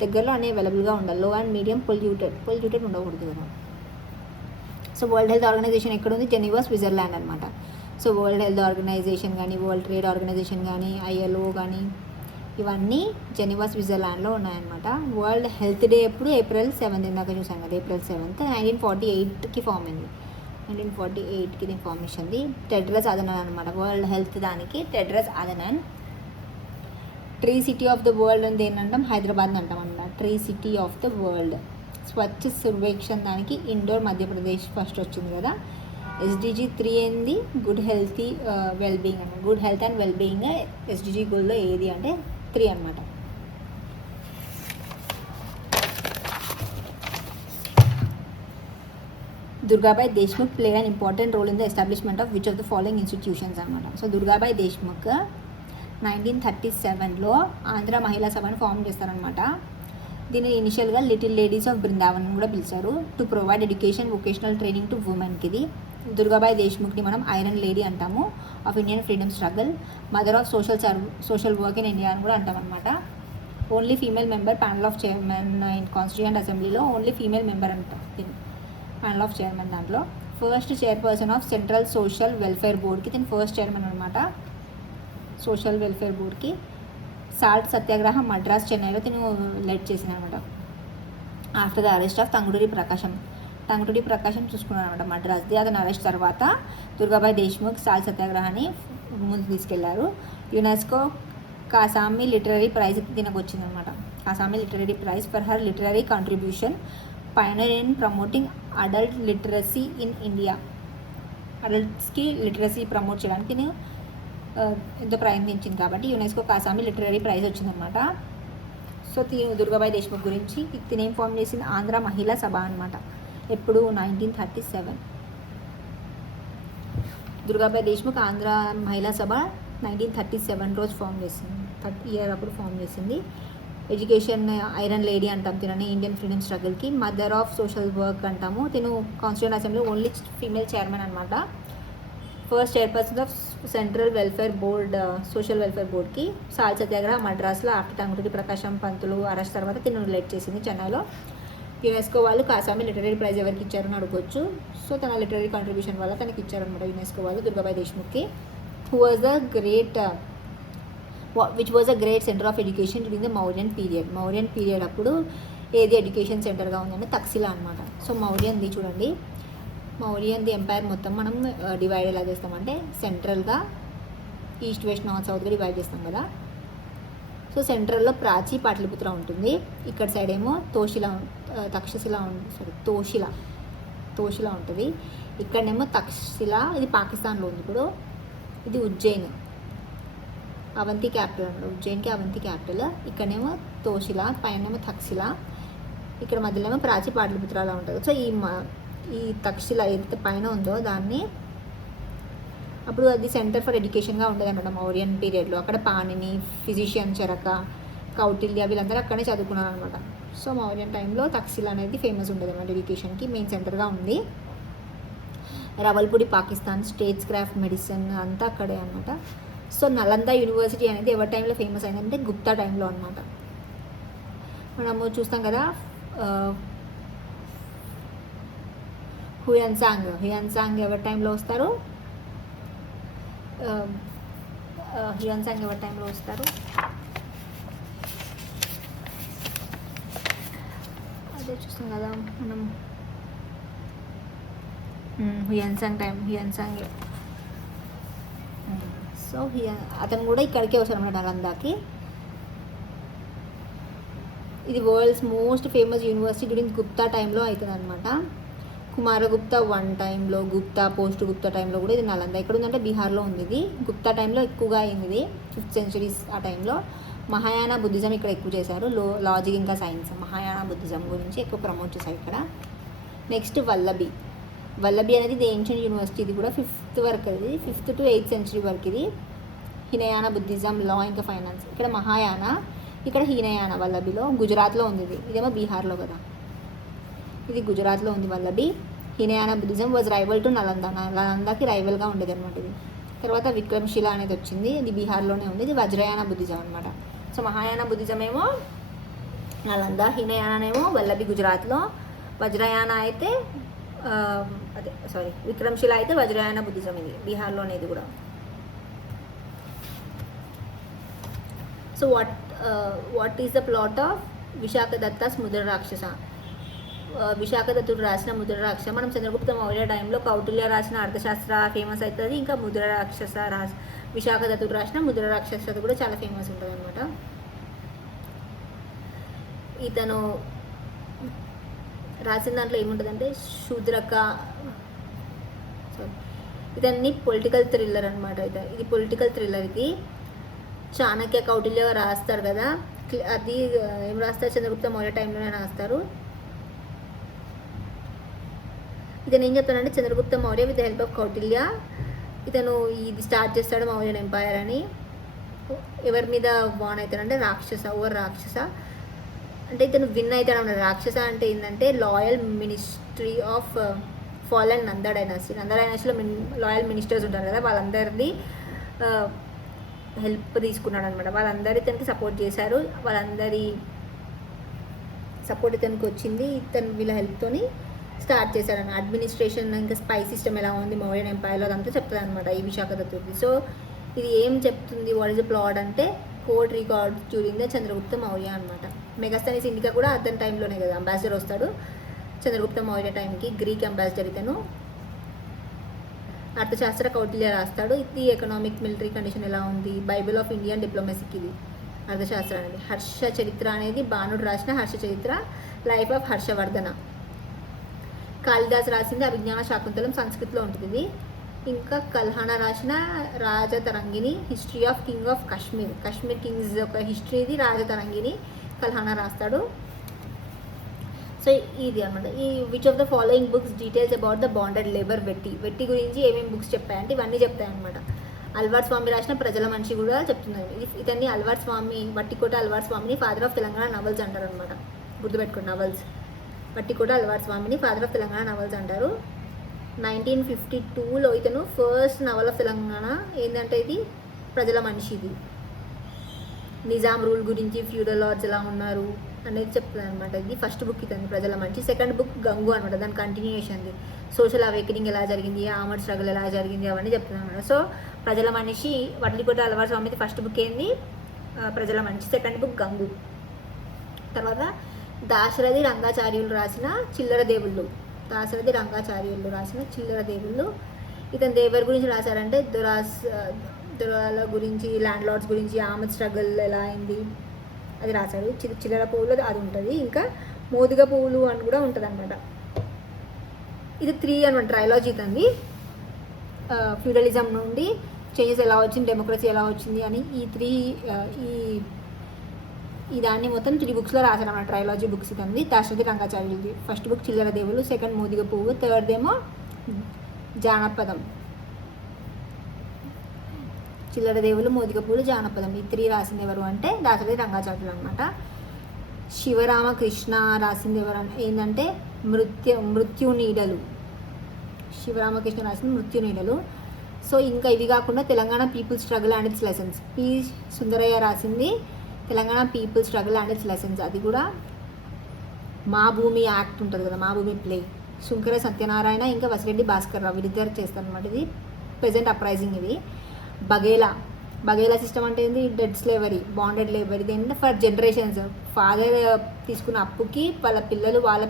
దగ్గరలో అన్నీ అవైలబుల్గా ఉండాలి. లో అండ్ మీడియం పొల్యూటెడ్ ఉండకూడదు కదా. సో వరల్డ్ హెల్త్ ఆర్గనైజేషన్ ఎక్కడ ఉంది, జెనీవా, స్విట్జర్లాండ్ అనమాట. సో వరల్డ్ హెల్త్ ఆర్గనైజేషన్ కానీ, వరల్డ్ ట్రేడ్ ఆర్గనైజేషన్ కానీ, ILO కానీ, ఇవన్నీ జెనీవా, స్విట్జర్లాండ్లో ఉన్నాయన్నమాట. వరల్డ్ హెల్త్ డే ఎప్పుడు ఏప్రిల్ 7th, ఇందాక చూసాం కదా, ఏప్రిల్ 7th 1948కి ఫామ్ అయింది. 1948కి దీని ఫార్మేషన్ ఉంది. టెడ్రస్ అదనన్ అనమాట. వరల్డ్ హెల్త్ దానికి Tedros Adhanom. Tree city of the world అని ఏంటంటాం, హైదరాబాద్ అంటాం అన్నమాట. Tree city of the world. Swachh Survekshan దానికి ఇండోర్, మధ్యప్రదేశ్ ఫస్ట్ వచ్చింది కదా. SDG 3 ఏంది, గుడ్ హెల్తీ వెల్బీయింగ్ అనమాట. Good health and wellbeing SDG గోల్లో ఏది అంటే 3 అనమాట. Durgabai Deshmukh played an important role in the establishment of which of the following institutions అనమాట. సో దుర్గాబాయ్ దేశ్ముఖ్ 1937లో ఆంధ్ర మహిళా సభను ఫామ్ చేస్తారనమాట. దీన్ని ఇనిషియల్గా లిటిల్ లేడీస్ ఆఫ్ బృందావన్ కూడా పిలిచారు. To provide education, vocational training to ఉమెన్కి. ఇది దుర్గాబాయ్ దేశ్ముఖ్ని మనం ఐరన్ లేడీ అంటాము of Indian freedom struggle. Mother of social work in India అని కూడా అంటాం అనమాట. Only female member panel of chairman in constituent అసెంబ్లీలో ఓన్లీ ఫీమేల్ మెంబర్ అంటాం ప్యానల్ ఆఫ్ చైర్మన్. దాంట్లో first chairperson of central social welfare బోర్డ్కి దీని ఫస్ట్ చైర్మన్ అనమాట. సోషల్ వెల్ఫేర్ బోర్డ్కి. సాల్ట్ సత్యాగ్రహం మద్రాస్, చెన్నైలో తిను లెడ్ చేసింది అనమాట. After the arrest of Tanguturi Prakasam చూసుకున్నాను అనమాట మద్రాస్ది. అతను అరెస్ట్ తర్వాత దుర్గాబాయ్ దేశ్ముఖ్ సాల్ట్ సత్యాగ్రహాన్ని ముందు తీసుకెళ్లారు. యునెస్కో కాసామి లిటరరీ ప్రైజ్ దీనికి వచ్చిందనమాట. కాసామి literary prize for her literary contribution pioneer in promoting adult literacy in India. అడల్ట్స్కి లిటరసీ ప్రమోట్ చేయడానికి నేను ఎంతో ప్రయత్నించింది కాబట్టి యునెస్కో కాసామి లిటరరీ ప్రైజ్ వచ్చిందనమాట. సో దుర్గాబాయ్ దేశ్ముఖ్ గురించి తినేం ఫామ్ చేసింది, ఆంధ్ర మహిళా సభ అనమాట. ఎప్పుడు 1937. దుర్గాబాయ్ దేశ్ముఖ్ ఆంధ్ర మహిళా సభ 1937 రోజు ఫామ్ చేసింది, 30 ఇయర్ అప్పుడు ఫామ్ చేసింది. ఎడ్యుకేషన్ ఐరన్ లేడీ అంటాం తినని ఇండియన్ ఫ్రీడమ్ స్ట్రగుల్కి. మదర్ ఆఫ్ సోషల్ వర్క్ అంటాము. తిను constituent assembly only female chairman అనమాట. First chairperson of central welfare board, social welfare బోర్డ్కి. సాల్ సత్యాగ్రహ మద్రాస్లో ఆఫ్టర్ టంగుటూరి ప్రకాశం పంతులు అరెస్ట్ తర్వాత తిను రిలేట్ చేసింది చెన్నైలో. యునెస్కో వాళ్ళు కాసామి లిటరీ ప్రైజ్ ఎవరికి ఇచ్చారని అడగవచ్చు. సో తన లిటరీ కాంట్రిబ్యూషన్ వల్ల తనకి ఇచ్చారనమాట యునెస్కో వాళ్ళు దుర్గాబాయ్ దేశ్ముఖ్కి. Who was the great which was a great centre of education during the Mauryan period. Mauryan period అప్పుడు ఏది ఎడ్యుకేషన్ సెంటర్గా ఉందంటే తక్షశిల అనమాట. సో మౌర్యంది చూడండి, మౌర్యంది ఎంపైర్ మొత్తం మనం డివైడ్ ఎలా చేస్తామంటే సెంట్రల్గా ఈస్ట్ వెస్ట్ నార్త్ సౌత్గా డివైడ్ చేస్తాం కదా. సో సెంట్రల్లో ప్రాచీ పాటలిపుత్ర ఉంటుంది, ఇక్కడ సైడ్ ఏమో తక్షశిల తోషిలా ఉంటుంది. ఇక్కడనేమో తక్షశిల, ఇది పాకిస్తాన్లో ఉంది ఇప్పుడు. ఇది ఉజ్జయిన్, అవంతి క్యాపిటల్ అన్నమాట. ఉజ్జయిన్కి అవంతి క్యాపిటల్. ఇక్కడనేమో తోషిల, పైనేమో తక్షశిల, ఇక్కడ మధ్యలో ప్రాచీ పాటలిపుత్ర అలా ఉంటుంది. సో ఈ తక్షశిల ఏదైతే పైన ఉందో దాన్ని అప్పుడు అది సెంటర్ ఫర్ ఎడ్యుకేషన్గా ఉండేది అన్నమాట మౌర్యన్ పీరియడ్లో. అక్కడ పాణిని, ఫిజిషియన్ చరక, కౌటిల్య వీళ్ళందరూ అక్కడే చదువుకున్నారు అనమాట. సో మౌర్యన్ టైంలో తక్షశిల అనేది ఫేమస్ ఉండేది అన్నమాట, ఎడ్యుకేషన్కి మెయిన్ సెంటర్గా ఉంది. రవల్పూడి పాకిస్తాన్, స్టేట్స్ క్రాఫ్ట్ మెడిసిన్ అంతా అక్కడే అనమాట. సో నలంద యూనివర్సిటీ అనేది ఎవరి టైంలో ఫేమస్ అయిందంటే గుప్తా టైంలో అనమాట. మనము చూస్తాం కదా హ్యూయన్సాంగ్ ఎవరి టైంలో వస్తారు, అదే చూస్తాం కదా మనం హ్యూయన్సాంగ్. సో అతను కూడా ఇక్కడికే వస్తాడు అన్నమాట నలందాకి. ఇది world's most famous university during Gupta టైంలో అవుతుంది అనమాట. కుమారగుప్తా 1 టైంలో, గుప్తా పోస్ట్ గుప్తా టైంలో కూడా ఇది నలంద. ఎక్కడ ఉందంటే బీహార్లో ఉంది. ఇది గుప్తా టైంలో ఎక్కువగా అయింది, ఇది 5th century ఆ టైంలో. మహాయాన బుద్ధిజం ఇక్కడ ఎక్కువ చేశారు, లాజిక్ ఇంకా సైన్స్. మహాయాన బుద్ధిజం గురించి ఎక్కువ ప్రమోట్ చేశారు ఇక్కడ. నెక్స్ట్ వల్లభి అనేది ఇది ఏన్షియంట్ యూనివర్సిటీ, ఇది కూడా 5th వరకు, ఇది 5th to 8th century వరకు. ఇది హినయాన బుద్ధిజం, లా ఇంకా ఫైనాన్స్. ఇక్కడ మహాయాన, ఇక్కడ హీనయాన వల్లభిలో. గుజరాత్లో ఉంది ఇది, ఇదేమో బీహార్లో కదా. ఇది గుజరాత్లో ఉంది Vallabhi. Hinayana Buddhism was rival to నలందాకి రైవల్గా ఉండేది అనమాట ఇది. తర్వాత విక్రమ్శిల అనేది వచ్చింది, ఇది బీహార్లోనే ఉంది. ఇది వజ్రయాన బుద్ధిజం అనమాట. సో మహాయాన బుద్ధిజం ఏమో నలంద, హినయానేమో వల్లభి గుజరాత్లో, వజ్రయాన అయితే విక్రమ్శిల అయితే వజ్రయాన బుద్ధిజం, ఇది బీహార్లోనే ఇది కూడా. So what is the plot of Vishakhadatta's Mudrarakshasa. Visakha దత్తుడు రాసిన ముద్ర రాక్షస. మనం చంద్రగుప్త మౌర్య టైంలో కౌటిల్య రాసిన అర్థశాస్త్ర ఫేమస్ అవుతుంది, ఇంకా ముద్ర రాక్షస విశాఖ దత్తుడు రాసిన ముద్ర రాక్షస కూడా చాలా ఫేమస్ ఉంటుంది అనమాట. ఇతను రాసిన దాంట్లో ఏముంటుందంటే ఇతన్ని పొలిటికల్ థ్రిల్లర్ అనమాట. ఇది పొలిటికల్ థ్రిల్లర్. ఇది చాణక్య కౌటిల్య రాస్తారు కదా, అది ఏం రాస్తారు చంద్రగుప్త మౌర్య టైంలోనే రాస్తారు. ఇతను ఏం చెప్తానంటే Chandragupta Maurya with the help of Kautilya ఇతను ఇది స్టార్ట్ చేస్తాడు మౌర్యన్ ఎంపైర్ అని. ఎవరి మీద వాన్ అవుతాడంటే రాక్షస అంటే ఇతను విన్ అవుతాడు అన్నమాట. రాక్షస అంటే ఏంటంటే loyal ministry of fallen Nanda డైనాసిటీలో లాయల్ మినిస్టర్స్ ఉంటారు కదా, వాళ్ళందరిది హెల్ప్ తీసుకున్నాడు అనమాట. వాళ్ళందరూ ఇతనికి సపోర్ట్ చేశారు, వాళ్ళందరి సపోర్ట్ ఇతనికి వచ్చింది. వీళ్ళ హెల్ప్తోని స్టార్ట్ చేశారన్న అడ్మినిస్ట్రేషన్, ఇంకా స్పై సిస్టమ్ ఎలా ఉంది మౌర్యన్ ఎంపైర్లో అదంతా చెప్తుంది అనమాట ఈ విశాఖ దత్తుడిది. సో ఇది ఏం చెప్తుంది, వాట్ ఈస్ ద ప్లాట్ అంటే court record during the Chandragupta Maurya అనమాట. మెగాస్తనీస్ ఇండికా కూడా అతని టైంలోనే కదా అంబాసిడర్ వస్తాడు చంద్రగుప్త మౌర్య టైంకి, గ్రీక్ అంబాసిడర్ ఇతను. అర్థశాస్త్ర కౌటిల్య రాస్తాడు. ఇది ఎకనామిక్ మిలిటరీ కండిషన్ ఎలా ఉంది, బైబిల్ ఆఫ్ ఇండియన్ డిప్లొమసీకి ఇది అర్థశాస్త్రం అనేది. హర్ష చరిత్ర అనేది బాణుడు రాసిన హర్ష చరిత్ర, లైఫ్ ఆఫ్ హర్షవర్ధన. కాళిదాస్ రాసింది అభిజ్ఞాన శాకుంతలం, సంస్కృతిలో ఉంటుంది ఇది. ఇంకా కల్హానా రాసిన Rajatarangini, history of king of Kashmir Kings ఒక హిస్టరీ ఇది రాజతరంగిణి కల్హానా రాస్తాడు. సో ఇది అనమాట. ఈ which of the following books details about the bonded labour వెట్టి గురించి ఏమేమి బుక్స్ చెప్తాయంటే ఇవన్నీ చెప్తాయన్నమాట. అల్వార్ స్వామి రాసిన ప్రజల మనిషి కూడా చెప్తున్నారు. ఇతన్ని అల్వార్ స్వామి, వట్టికోట అల్వార్ స్వామిని ఫాదర్ ఆఫ్ తెలంగాణ నవల్స్ అంటారు అనమాట. గుర్తుపెట్టుకోండి, నవల్స్. వట్టికోట అల్వార్ స్వామిని ఫాదర్ ఆఫ్ తెలంగాణ నవల్స్ అంటారు. 1952లో ఇతను ఫస్ట్ నవల్ ఆఫ్ తెలంగాణ ఏంటంటే ఇది ప్రజల మనిషిది. నిజాం రూల్ గురించి, ఫ్యూడల్ లార్డ్స్ ఎలా ఉన్నారు అనేది చెప్తుంది అనమాట. ఇది ఫస్ట్ బుక్ ఇతను ప్రజల మనిషి. సెకండ్ బుక్ గంగు అనమాట, దాని కంటిన్యూషన్ది. సోషల్ అవేకనింగ్ ఎలా జరిగింది, ఆమడ్ స్ట్రగుల్ ఎలా జరిగింది అవన్నీ చెప్తుంది అనమాట. సో ప్రజల మనిషి వడ్లికోట అల్వార్ స్వామిది ఫస్ట్ బుక్ ఏంది ప్రజల మనిషి, సెకండ్ బుక్ గంగు. తర్వాత దాశరథి రంగాచార్యులు రాసిన చిల్లర దేవుళ్ళు. దాశరథి రంగాచార్యులు రాసిన చిల్లర దేవుళ్ళు. ఇతను దేవర్ గురించి రాశారంటే దొరల గురించి, ల్యాండ్ లార్డ్స్ గురించి, ఆమద్ స్ట్రగుల్ ఎలా అయింది అది రాశాడు. చిల్లర పువ్వులు అది ఉంటుంది. ఇంకా మోదిగ పువ్వులు అని కూడా ఉంటుంది అనమాట. ఇది 3 అనమాట ట్రైలాజీ ఇతంది. ఫ్యూడలిజం నుండి చేంజెస్ ఎలా వచ్చింది, డెమోక్రసీ ఎలా వచ్చింది అని ఈ దాన్ని మొత్తం 3 బుక్స్లో రాశాను అన్నమాట. ట్రైలాజీ బుక్స్ ఇతంది. దాశరథి రంగాచార్యులది ఫస్ట్ బుక్ చిల్లర దేవులు, సెకండ్ మోదిగ పువ్వు, థర్డ్ ఏమో జానపదం. చిల్లర దేవులు, మోదిగ పువ్వులు, జానపదం. ఈ 3 రాసింది ఎవరు అంటే దాశరథి రంగాచార్యులు అనమాట. శివరామకృష్ణ రాసింది ఎవరు ఏంటంటే మృత్యు నీడలు. శివరామకృష్ణ రాసింది మృత్యు నీడలు. సో ఇంకా ఇవి కాకుండా Telangana people struggle and its lessons. P Sundarayya రాసింది Telangana people struggle and its lessons. అది కూడా మా భూమి యాక్ట్ ఉంటుంది కదా, మా భూమి ప్లే. శుంకర సత్యనారాయణ ఇంకా వసిరెడ్డి భాస్కర్ రావు వీరిద్దరు చేస్తారు అనమాట. ఇది ప్రెజెంట్ అప్రైజింగ్. ఇది బఘేలా సిస్టమ్ అంటే ఏంది, డెడ్ స్లేవరీ, బాండెడ్ లేబర్. ఇది ఏంటంటే ఫర్ జనరేషన్స్ ఫాదర్ తీసుకున్న అప్పుకి వాళ్ళ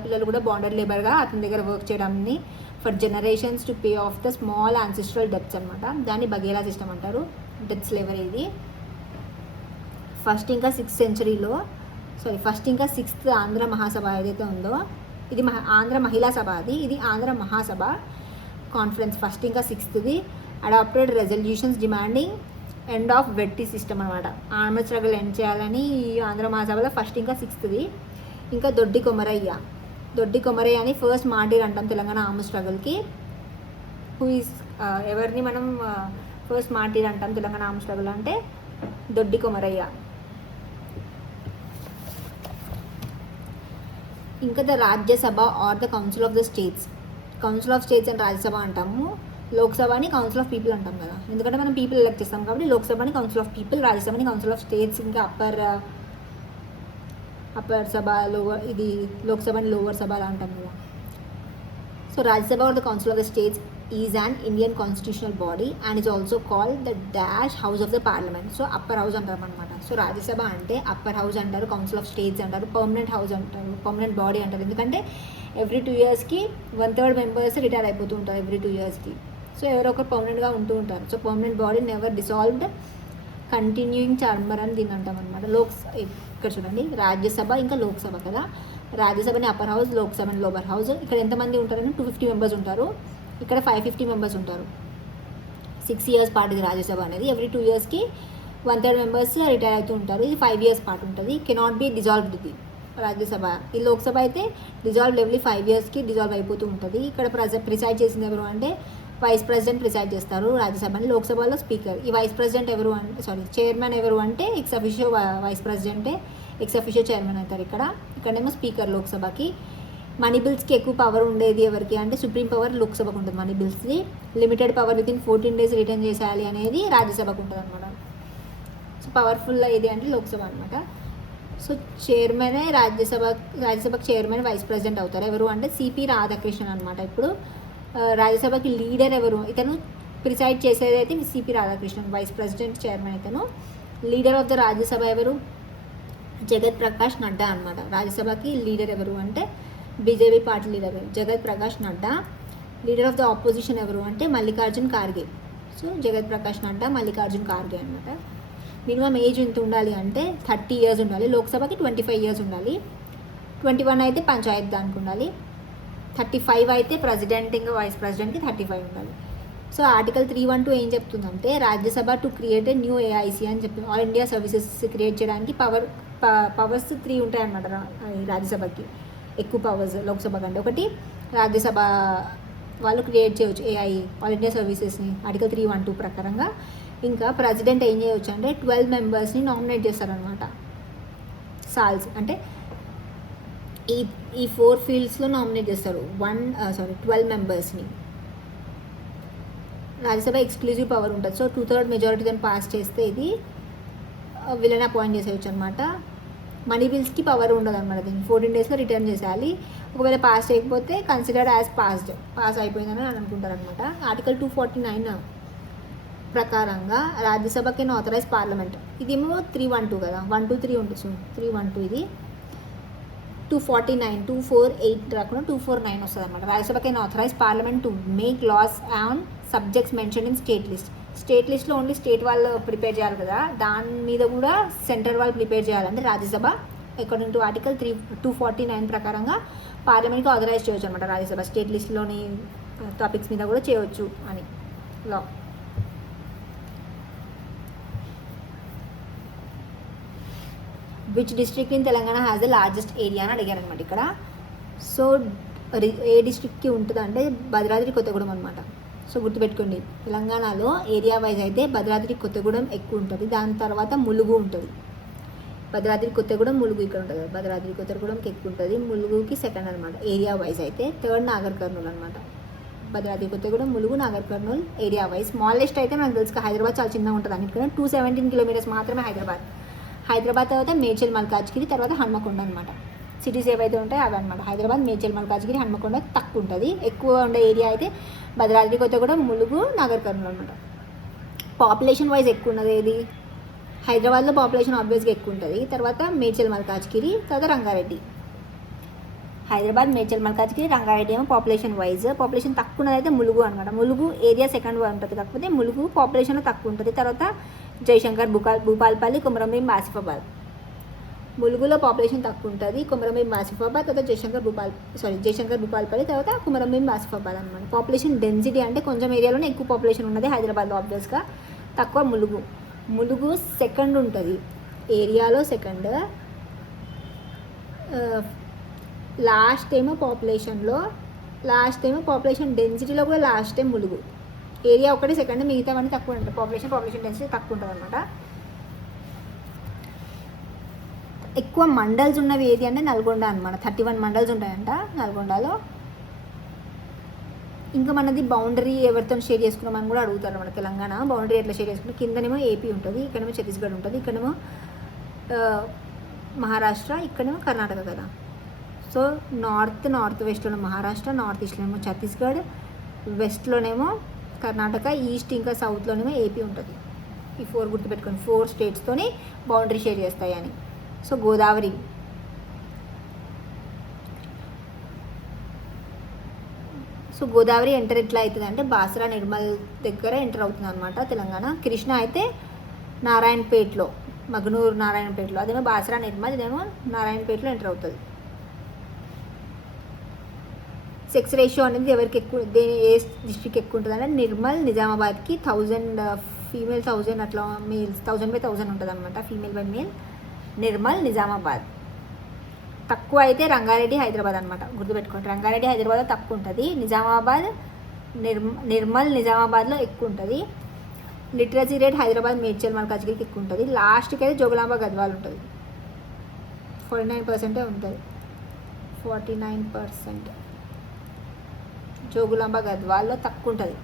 పిల్లలు కూడా బాండెడ్ లేబర్గా అతని దగ్గర వర్క్ చేయడాన్ని for generations to pay off the small ancestral debts అనమాట. దాన్ని బఘేలా సిస్టమ్ అంటారు, డెడ్ స్లేవరీ. ఇది ఫస్ట్ ఇంకా 6th ఆంధ్ర మహాసభ ఏదైతే ఉందో ఇది ఆంధ్ర మహిళా సభ. ఇది ఆంధ్ర మహాసభ కాన్ఫరెన్స్ ఫస్ట్ ఇంకా 6th adopted resolutions demanding end of vetti system అనమాట. ఆర్మర్ స్ట్రగుల్ ఎండ్ చేయాలని ఆంధ్ర మహాసభలో ఫస్ట్ ఇంకా 6th. ఇంకా దొడ్డి కొమరయ్య అని ఫస్ట్ మార్టీర్ అంటాం తెలంగాణ ఆర్మర్ స్ట్రగుల్కి. ఎవరిని మనం ఫస్ట్ మార్టీర్ అంటాం తెలంగాణ ఆర్మర్ స్ట్రగుల్ అంటే దొడ్డి కొమరయ్య. ఇంకా the Rajya Sabha are the council of the states. Council of states అని రాజ్యసభ అంటాము, లోక్సభని కౌన్సిల్ ఆఫ్ పీపుల్ అంటాం కదా, ఎందుకంటే మనం పీపుల్ ఎలక్ట్ చేస్తాం కాబట్టి లోక్సభని కౌన్సిల్ ఆఫ్ పీపుల్, రాజ్యసభని కౌన్సిల్ ఆఫ్ స్టేట్స్. ఇంకా అప్పర్ సభ, ఇది లోక్సభని లోవర్ సభ అలా అంటాం కదా. So Rajya Sabha are the council of the states is an Indian constitutional body and is also called the dash house of the parliament. So upper house అంటారు అనమాట. సో రాజ్యసభ అంటే అప్పర్ హౌస్ అంటారు, కౌన్సిల్ ఆఫ్ స్టేట్స్ అంటారు, పర్మనెంట్ హౌస్ అంటారు, పర్మనెంట్ బాడీ అంటారు. ఎందుకంటే ఎవ్రీ 2 yearsకి 1/3 మెంబర్స్ రిటైర్ అయిపోతూ ఉంటారు ఎవ్రీ 2 yearsకి. సో ఎవరో ఒకరు పర్మనెంట్గా ఉంటూ ఉంటారు. So permanent body never dissolved continuing charmer అని దీన్ని అంటాం అనమాట. ఇక్కడ చూడండి, రాజ్యసభ ఇంకా లోక్సభ కదా. రాజ్యసభని అప్పర్ హౌస్, లోక్సభని లోవర్ హౌస్. ఇక్కడ ఎంతమంది ఉంటారని 250 మెంబర్స్ ఉంటారు, ఇక్కడ 550 మెంబర్స్ ఉంటారు. 6 years పాటు ఇది రాజ్యసభ అనేది. ఎవ్రీ 2 yearsకి 1/3 మెంబర్స్ రిటైర్ అవుతూ ఉంటారు. ఇది 5 years పాటు ఉంటుంది. కెనాట్ బి డిజాల్వ్డ్ ఇది రాజ్యసభ. ఈ లోక్సభ అయితే డిజాల్వ్డ్ ఎవ్రీ 5 yearsకి డిజాల్వ్ అయిపోతూ ఉంటుంది. ఇక్కడ ప్రిసైడ్ చేసింది ఎవరు అంటే వైస్ ప్రెసిడెంట్ ప్రిసైడ్ చేస్తారు రాజ్యసభని. లోక్సభలో స్పీకర్. ఈ వైస్ ప్రెసిడెంట్ ఎవరు అంటే చైర్మన్ ఎవరు అంటే ఎక్స్ అఫిషియో వైస్ ప్రెసిడెంటే ఎక్స్ అఫిషియో చైర్మన్ అవుతారు. ఇక్కడేమో స్పీకర్ లోక్సభకి. మనీ బిల్స్కి ఎక్కువ పవర్ ఉండేది ఎవరికి అంటే సుప్రీం పవర్ లోక్సభకు ఉంటుంది. మనీ బిల్స్ది limited power within 14 days return చేసేయాలి అనేది రాజ్యసభకు ఉంటుంది అనమాట. సో పవర్ఫుల్ ఏది అంటే లోక్సభ అనమాట. సో చైర్మనే రాజ్యసభకు చైర్మన్ వైస్ ప్రెసిడెంట్ అవుతారు. ఎవరు అంటే సిపి రాధాకృష్ణన్ అనమాట. ఇప్పుడు రాజ్యసభకి లీడర్ ఎవరు, ఇతను ప్రిసైడ్ చేసేది అయితే CP Radhakrishnan, vice president chairman ఇతను. లీడర్ ఆఫ్ ద రాజ్యసభ ఎవరు, జగత్ ప్రకాష్ నడ్డా అనమాట. రాజ్యసభకి లీడర్ ఎవరు అంటే బీజేపీ పార్టీ లీడర్ జగత్ Prakash Nadda. Leader of the opposition ఎవరు అంటే మల్లికార్జున్ ఖార్గే. సో జగత్ ప్రకాష్ నడ్డా, మల్లికార్జున్ ఖార్గే అనమాట. మినిమం ఏజ్ ఎంత ఉండాలి అంటే 30 years ఉండాలి. లోక్సభకి 25 years ఉండాలి. 21 అయితే పంచాయత్ దానికి ఉండాలి. 35 అయితే ప్రెసిడెంట్ ఇంకా వైస్ ప్రెసిడెంట్కి 35 ఉండాలి. సో ఆర్టికల్ 312 ఏం చెప్తుందంటే Rajya Sabha to create a new AIC అని చెప్తుంది. ఆల్ ఇండియా సర్వీసెస్ క్రియేట్ చేయడానికి పవర్స్ 3 ఉంటాయి అన్నమాట రాజ్యసభకి. ఎక్కువ పవర్స్ లోక్సభ కంటే. ఒకటి రాజ్యసభ వాళ్ళు క్రియేట్ చేయవచ్చు ఏఐ ఆల్ ఇండియా సర్వీసెస్ని ఆర్టికల్ 312 ప్రకారంగా. ఇంకా ప్రెసిడెంట్ ఏం చేయవచ్చు అంటే 12 మెంబర్స్ని నామినేట్ చేస్తారనమాట. సాల్స్ అంటే ఈ 4 ఫీల్డ్స్లో నామినేట్ చేస్తారు 12 మెంబర్స్ని. రాజ్యసభ ఎక్స్క్లూజివ్ పవర్ ఉంటుంది. సో 2/3 మెజారిటీతో పాస్ చేస్తే ఇది వీళ్ళని అపాయింట్ చేసేయచ్చు అనమాట. మనీ బిల్స్కి పవర్ ఉండదు అనమాట. దీన్ని 14 డేస్లో రిటర్న్ చేసేయాలి. ఒకవేళ పాస్ చేయకపోతే కన్సిడర్డ్ యాజ్ పాస్ అయిపోయిందని అనుకుంటారు అనమాట. ఆర్టికల్ 249 ప్రకారంగా రాజ్యసభ కెన్ ఆథరైజ్ పార్లమెంట్. ఇదేమో 312 కదా, 123 ఉంటుంది. సో 312 ఇది 249 248 రాకుండా 249 వస్తుంది అనమాట. Rajya Sabha can authorise parliament to make laws on subjects mention in state list. State లిస్ట్లో ఓన్లీ స్టేట్ వాళ్ళు ప్రిపేర్ చేయాలి కదా, దాని మీద కూడా సెంట్రల్ వాళ్ళు ప్రిపేర్ చేయాలంటే రాజ్యసభ అకార్డింగ్ టు ఆర్టికల్ 249 ప్రకారంగా పార్లమెంట్కి ఆథరైజ్ చేయవచ్చు అనమాట. రాజ్యసభ స్టేట్ లిస్ట్లోని టాపిక్స్ మీద కూడా చేయవచ్చు అని లా. Which district in Telangana has the largest area అని అడిగారు అనమాట ఇక్కడ. సో ఏ డిస్ట్రిక్ట్కి ఉంటుంది అంటే భద్రాద్రి కొత్తగూడెం అనమాట. సో గుర్తుపెట్టుకోండి, తెలంగాణలో ఏరియా వైజ్ అయితే భద్రాద్రి కొత్తగూడెం ఎక్కువ ఉంటుంది, దాని తర్వాత ములుగు ఉంటుంది. భద్రాద్రి కొత్తగూడెం ములుగు ఇక్కడ ఉంటుంది కదా, భద్రాద్రి కొత్తగూడెంకి ఎక్కువ ఉంటుంది, ములుగుకి సెకండ్ అనమాట ఏరియా వైజ్. అయితే థర్డ్ నాగర్ కర్నూలు అనమాట. Bhadradri Kothagudem, Mulugu, Nagar Kurnool area wise. Smallest అయితే మనకు తెలుసు హైదరాబాద్ చాలా చిన్నగా ఉంటుంది. అన్నిటికన్నా 217 కిలోమీటర్స్ మాత్రమే హైదరాబాద్ తర్వాత మేడ్చల్ మల్కాజ్గిరి, తర్వాత హన్మకొండ అనమాట. సిటీస్ ఏవైతే ఉంటాయో అవి అనమాట. హైదరాబాద్, మేడ్చల్ మల్కాజ్గిరి, హన్మకొండ తక్కువ ఉంటుంది. ఎక్కువ ఉండే ఏరియా అయితే భద్రాద్రి కొత్తగూడెం, ములుగు, నాగర్ కర్నూలు అనమాట. పాపులేషన్ వైజ్ ఎక్కువ ఉన్నది ఏది? హైదరాబాద్లో పాపులేషన్ ఆబ్వియస్గా ఎక్కువ ఉంటుంది, తర్వాత మేడ్చల్ మల్కాజ్గిరి, తర్వాత రంగారెడ్డి. హైదరాబాద్, మేడ్చల్ మల్కాజ్గిరి, రంగారెడ్డి ఏమో పాపులేషన్ వైజ్. పాపులేషన్ తక్కువ ఉన్నది అయితే ములుగు అనమాట. ములుగు ఏరియా సెకండ్ ఉంటుంది, కాకపోతే ములుగు పాపులేషన్లో తక్కువ ఉంటుంది. తర్వాత జయశంకర్, భూపాల్పల్లి, కొమరంభీం, ఆసిఫాబాద్. ములుగులో పాపులేషన్ తక్కువ ఉంటుంది, కొమరంభీం, ఆసిఫాబాద్, తర్వాత జయశంకర్, భూపాల్పల్లి, తర్వాత కొమరంభీం, ఆసిఫాబాద్ అనమాట. పాపులేషన్ డెన్సిటీ అంటే కొంచెం ఏరియాలోనే ఎక్కువ పాపులేషన్ ఉన్నది హైదరాబాద్లో ఆబ్వియస్గా, తక్కువ ములుగు సెకండ్ ఉంటుంది ఏరియాలో సెకండ్. లాస్ట్ ఏమో పాపులేషన్ డెన్సిటీలో కూడా లాస్ట్ టైం ములుగు. ఏరియా ఒకటి సెకండ్, మిగతావన్నీ తక్కువ ఉంటుంది. పాపులేషన్ డెన్సిటీ తక్కువ ఉంటుంది అనమాట. ఎక్కువ మండల్స్ ఉన్నవి ఏది అంటే నల్గొండ అనమాట. 31 మండల్స్ ఉంటాయంట నల్గొండలో. ఇంకా మనది బౌండరీ ఎవరితో షేర్ చేసుకున్నామని కూడా అడుగుతారు అనమాట. తెలంగాణ బౌండరీ ఎట్లా షేర్ చేసుకుంటాం? కిందనేమో ఏపీ ఉంటుంది, ఇక్కడేమో ఛత్తీస్గఢ్ ఉంటుంది, ఇక్కడేమో మహారాష్ట్ర, ఇక్కడేమో కర్ణాటక కదా. సో నార్త్ వెస్ట్లోనే మహారాష్ట్ర, నార్త్ ఈస్ట్లోనేమో ఛత్తీస్గఢ్, వెస్ట్లోనేమో కర్ణాటక, ఈస్ట్ ఇంకా సౌత్లోనేమో ఏపీ ఉంటుంది. ఈ 4 గుర్తుపెట్టుకోండి, 4 స్టేట్స్తోని బౌండరీ షేర్ చేస్తాయి అని. సో గోదావరి ఎంటర్ ఎట్లా అవుతుంది అంటే బాసరా, నిర్మల్ దగ్గర ఎంటర్ అవుతుంది అనమాట తెలంగాణ. కృష్ణ అయితే నారాయణపేటలో, మగనూరు నారాయణపేటలో, అదేమో బాసరా, నిర్మల్, ఇదేమో నారాయణపేటలో ఎంటర్ అవుతుంది. సెక్స్ రేషియో అనేది ఎవరికి ఎక్కువ, ఏ డిస్ట్రిక్ట్ ఎక్కువ ఉంటుంది అంటే నిర్మల్, నిజామాబాద్కి 1000 ఫీమేల్, 1000 అట్లా మేల్స్ 1000/1000 ఉంటుంది అనమాట, female by male. Nirmal, Nizamabad. తక్కువ అయితే రంగారెడ్డి, హైదరాబాద్ అనమాట. గుర్తుపెట్టుకోండి, రంగారెడ్డి, హైదరాబాద్లో తక్కువ ఉంటుంది. నిజామాబాద్, నిర్మల్, నిజామాబాద్లో ఎక్కువ ఉంటుంది. లిటరసీ రేట్ హైదరాబాద్, మేడ్చల్, మల్కాజ్గిరికి ఎక్కువ ఉంటుంది. లాస్ట్కి అయితే జోగులాంబ, గద్వాల్ ఉంటుంది. 49% ఉంటుంది. 49% జోగులాంబ, గద్వాల్లో తక్కువ ఉంటుంది.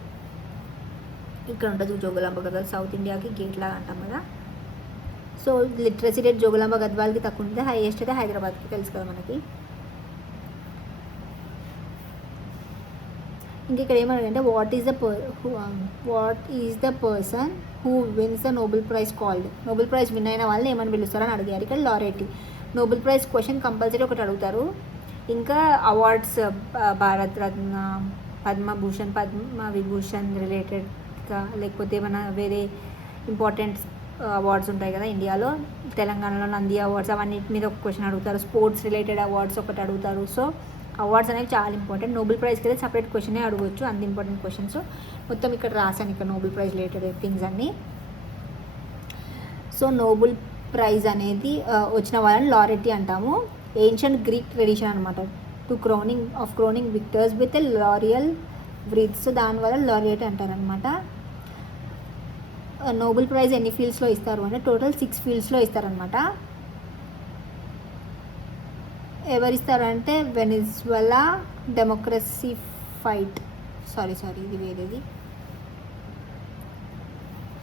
ఇక్కడ ఉంటుంది జోగులాంబ, గద్వాల్ సౌత్ ఇండియాకి గేట్ లాగా అంటాం కదా. సో లిటరసీ రేట్ జోగులాంబ, గద్వాల్కి తక్కువ ఉంటుంది. హైయెస్ట్ అయితే హైదరాబాద్కి, తెలుసు కదా మనకి. ఇంకా ఇక్కడ ఏమన్నాడంటే what is the person who wins the Nobel prize called. Nobel prize win అయిన వాళ్ళని ఏమని పిలుస్తారని అడిగారు ఇక్కడ. Laureate. Nobel prize question compulsory ఒకటి అడుగుతారు. ఇంకా అవార్డ్స్ భారత్ రత్న, పద్మభూషణ్, పద్మవిభూషణ్ రిలేటెడ్గా, లేకపోతే ఏమైనా వేరే ఇంపార్టెంట్ అవార్డ్స్ ఉంటాయి కదా ఇండియాలో, తెలంగాణలో నంది అవార్డ్స్, అవన్నిటి మీద ఒక క్వశ్చన్ అడుగుతారు. స్పోర్ట్స్ రిలేటెడ్ అవార్డ్స్ ఒకటి అడుగుతారు. సో అవార్డ్స్ అనేవి చాలా ఇంపార్టెంట్. నోబెల్ ప్రైజ్కి అయితే సపరేట్ క్వశ్చనే అడగవచ్చు, అంత ఇంపార్టెంట్ క్వశ్చన్స్ మొత్తం ఇక్కడ రాశాను, ఇక్కడ నోబెల్ ప్రైజ్ రిలేటెడ్ థింగ్స్ అన్నీ. సో నోబెల్ ప్రైజ్ అనేది వచ్చిన వాళ్ళని లారెటీ అంటాము. ఏన్షియంట్ గ్రీక్ ట్రెడిషన్ అనమాట. క్రోనింగ్ విక్టర్స్ విత్ లారియల్ బ్రీత్. సో దానివల్ల లారియట్ అంటారనమాట. నోబెల్ ప్రైజ్ ఎన్ని ఫీల్డ్స్లో ఇస్తారు అంటే టోటల్ 6 ఫీల్డ్స్లో ఇస్తారనమాట. ఎవరిస్తారంటే వెనిజులా డెమోక్రసీ ఫైట్, సారీ ఇది వేరేది.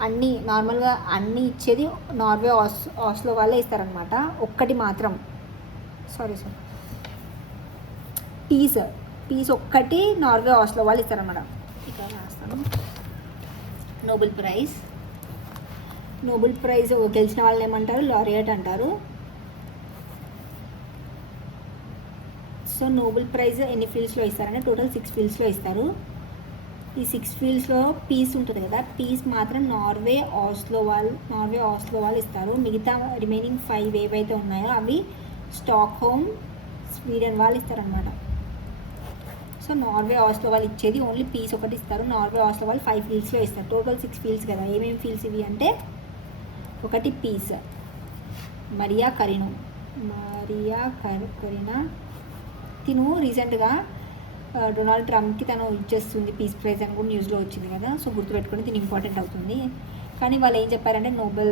అన్నీ నార్మల్గా అన్నీ ఇచ్చేది నార్వే ఆస్లో వాళ్ళే ఇస్తారనమాట. ఒక్కటి మాత్రం పీస్ ఒక్కటి నార్వే ఆస్లో వాళ్ళు ఇస్తారనమాట. ఇక్కడ రాస్తాను. నోబెల్ ప్రైజ్ గెలిచిన వాళ్ళని ఏమంటారు? లారియట్ అంటారు. సో నోబెల్ ప్రైజ్ ఎన్ని ఫీల్డ్స్లో ఇస్తారంటే టోటల్ 6 ఫీల్డ్స్లో ఇస్తారు. ఈ 6 ఫీల్డ్స్లో పీస్ ఉంటుంది కదా, పీస్ మాత్రం నార్వే ఆస్లో వాళ్ళు ఇస్తారు. మిగతా రిమైనింగ్ 5 ఏవైతే ఉన్నాయో అవి స్టాక్హోమ్ స్వీడన్ వాళ్ళు ఇస్తారనమాట. సో నార్వే ఆస్లో వాళ్ళు ఇచ్చేది ఓన్లీ పీస్ ఒకటి ఇస్తారు. నార్వే ఆస్లో వాళ్ళు 5 ఫీల్డ్స్లో ఇస్తారు. టోటల్ 6 ఫీల్డ్స్ కదా. ఏమేమి ఫీల్డ్స్ ఇవి అంటే ఒకటి పీస్, మరియా కరీనా తిను రీసెంట్గా డొనాల్డ్ ట్రంప్కి తను ఇచ్చేస్తుంది పీస్ ప్రైజ్ అని కూడా న్యూస్లో వచ్చింది కదా. సో గుర్తుపెట్టుకొని దీని ఇంపార్టెంట్ అవుతుంది. కానీ వాళ్ళు ఏం చెప్పారంటే నోబెల్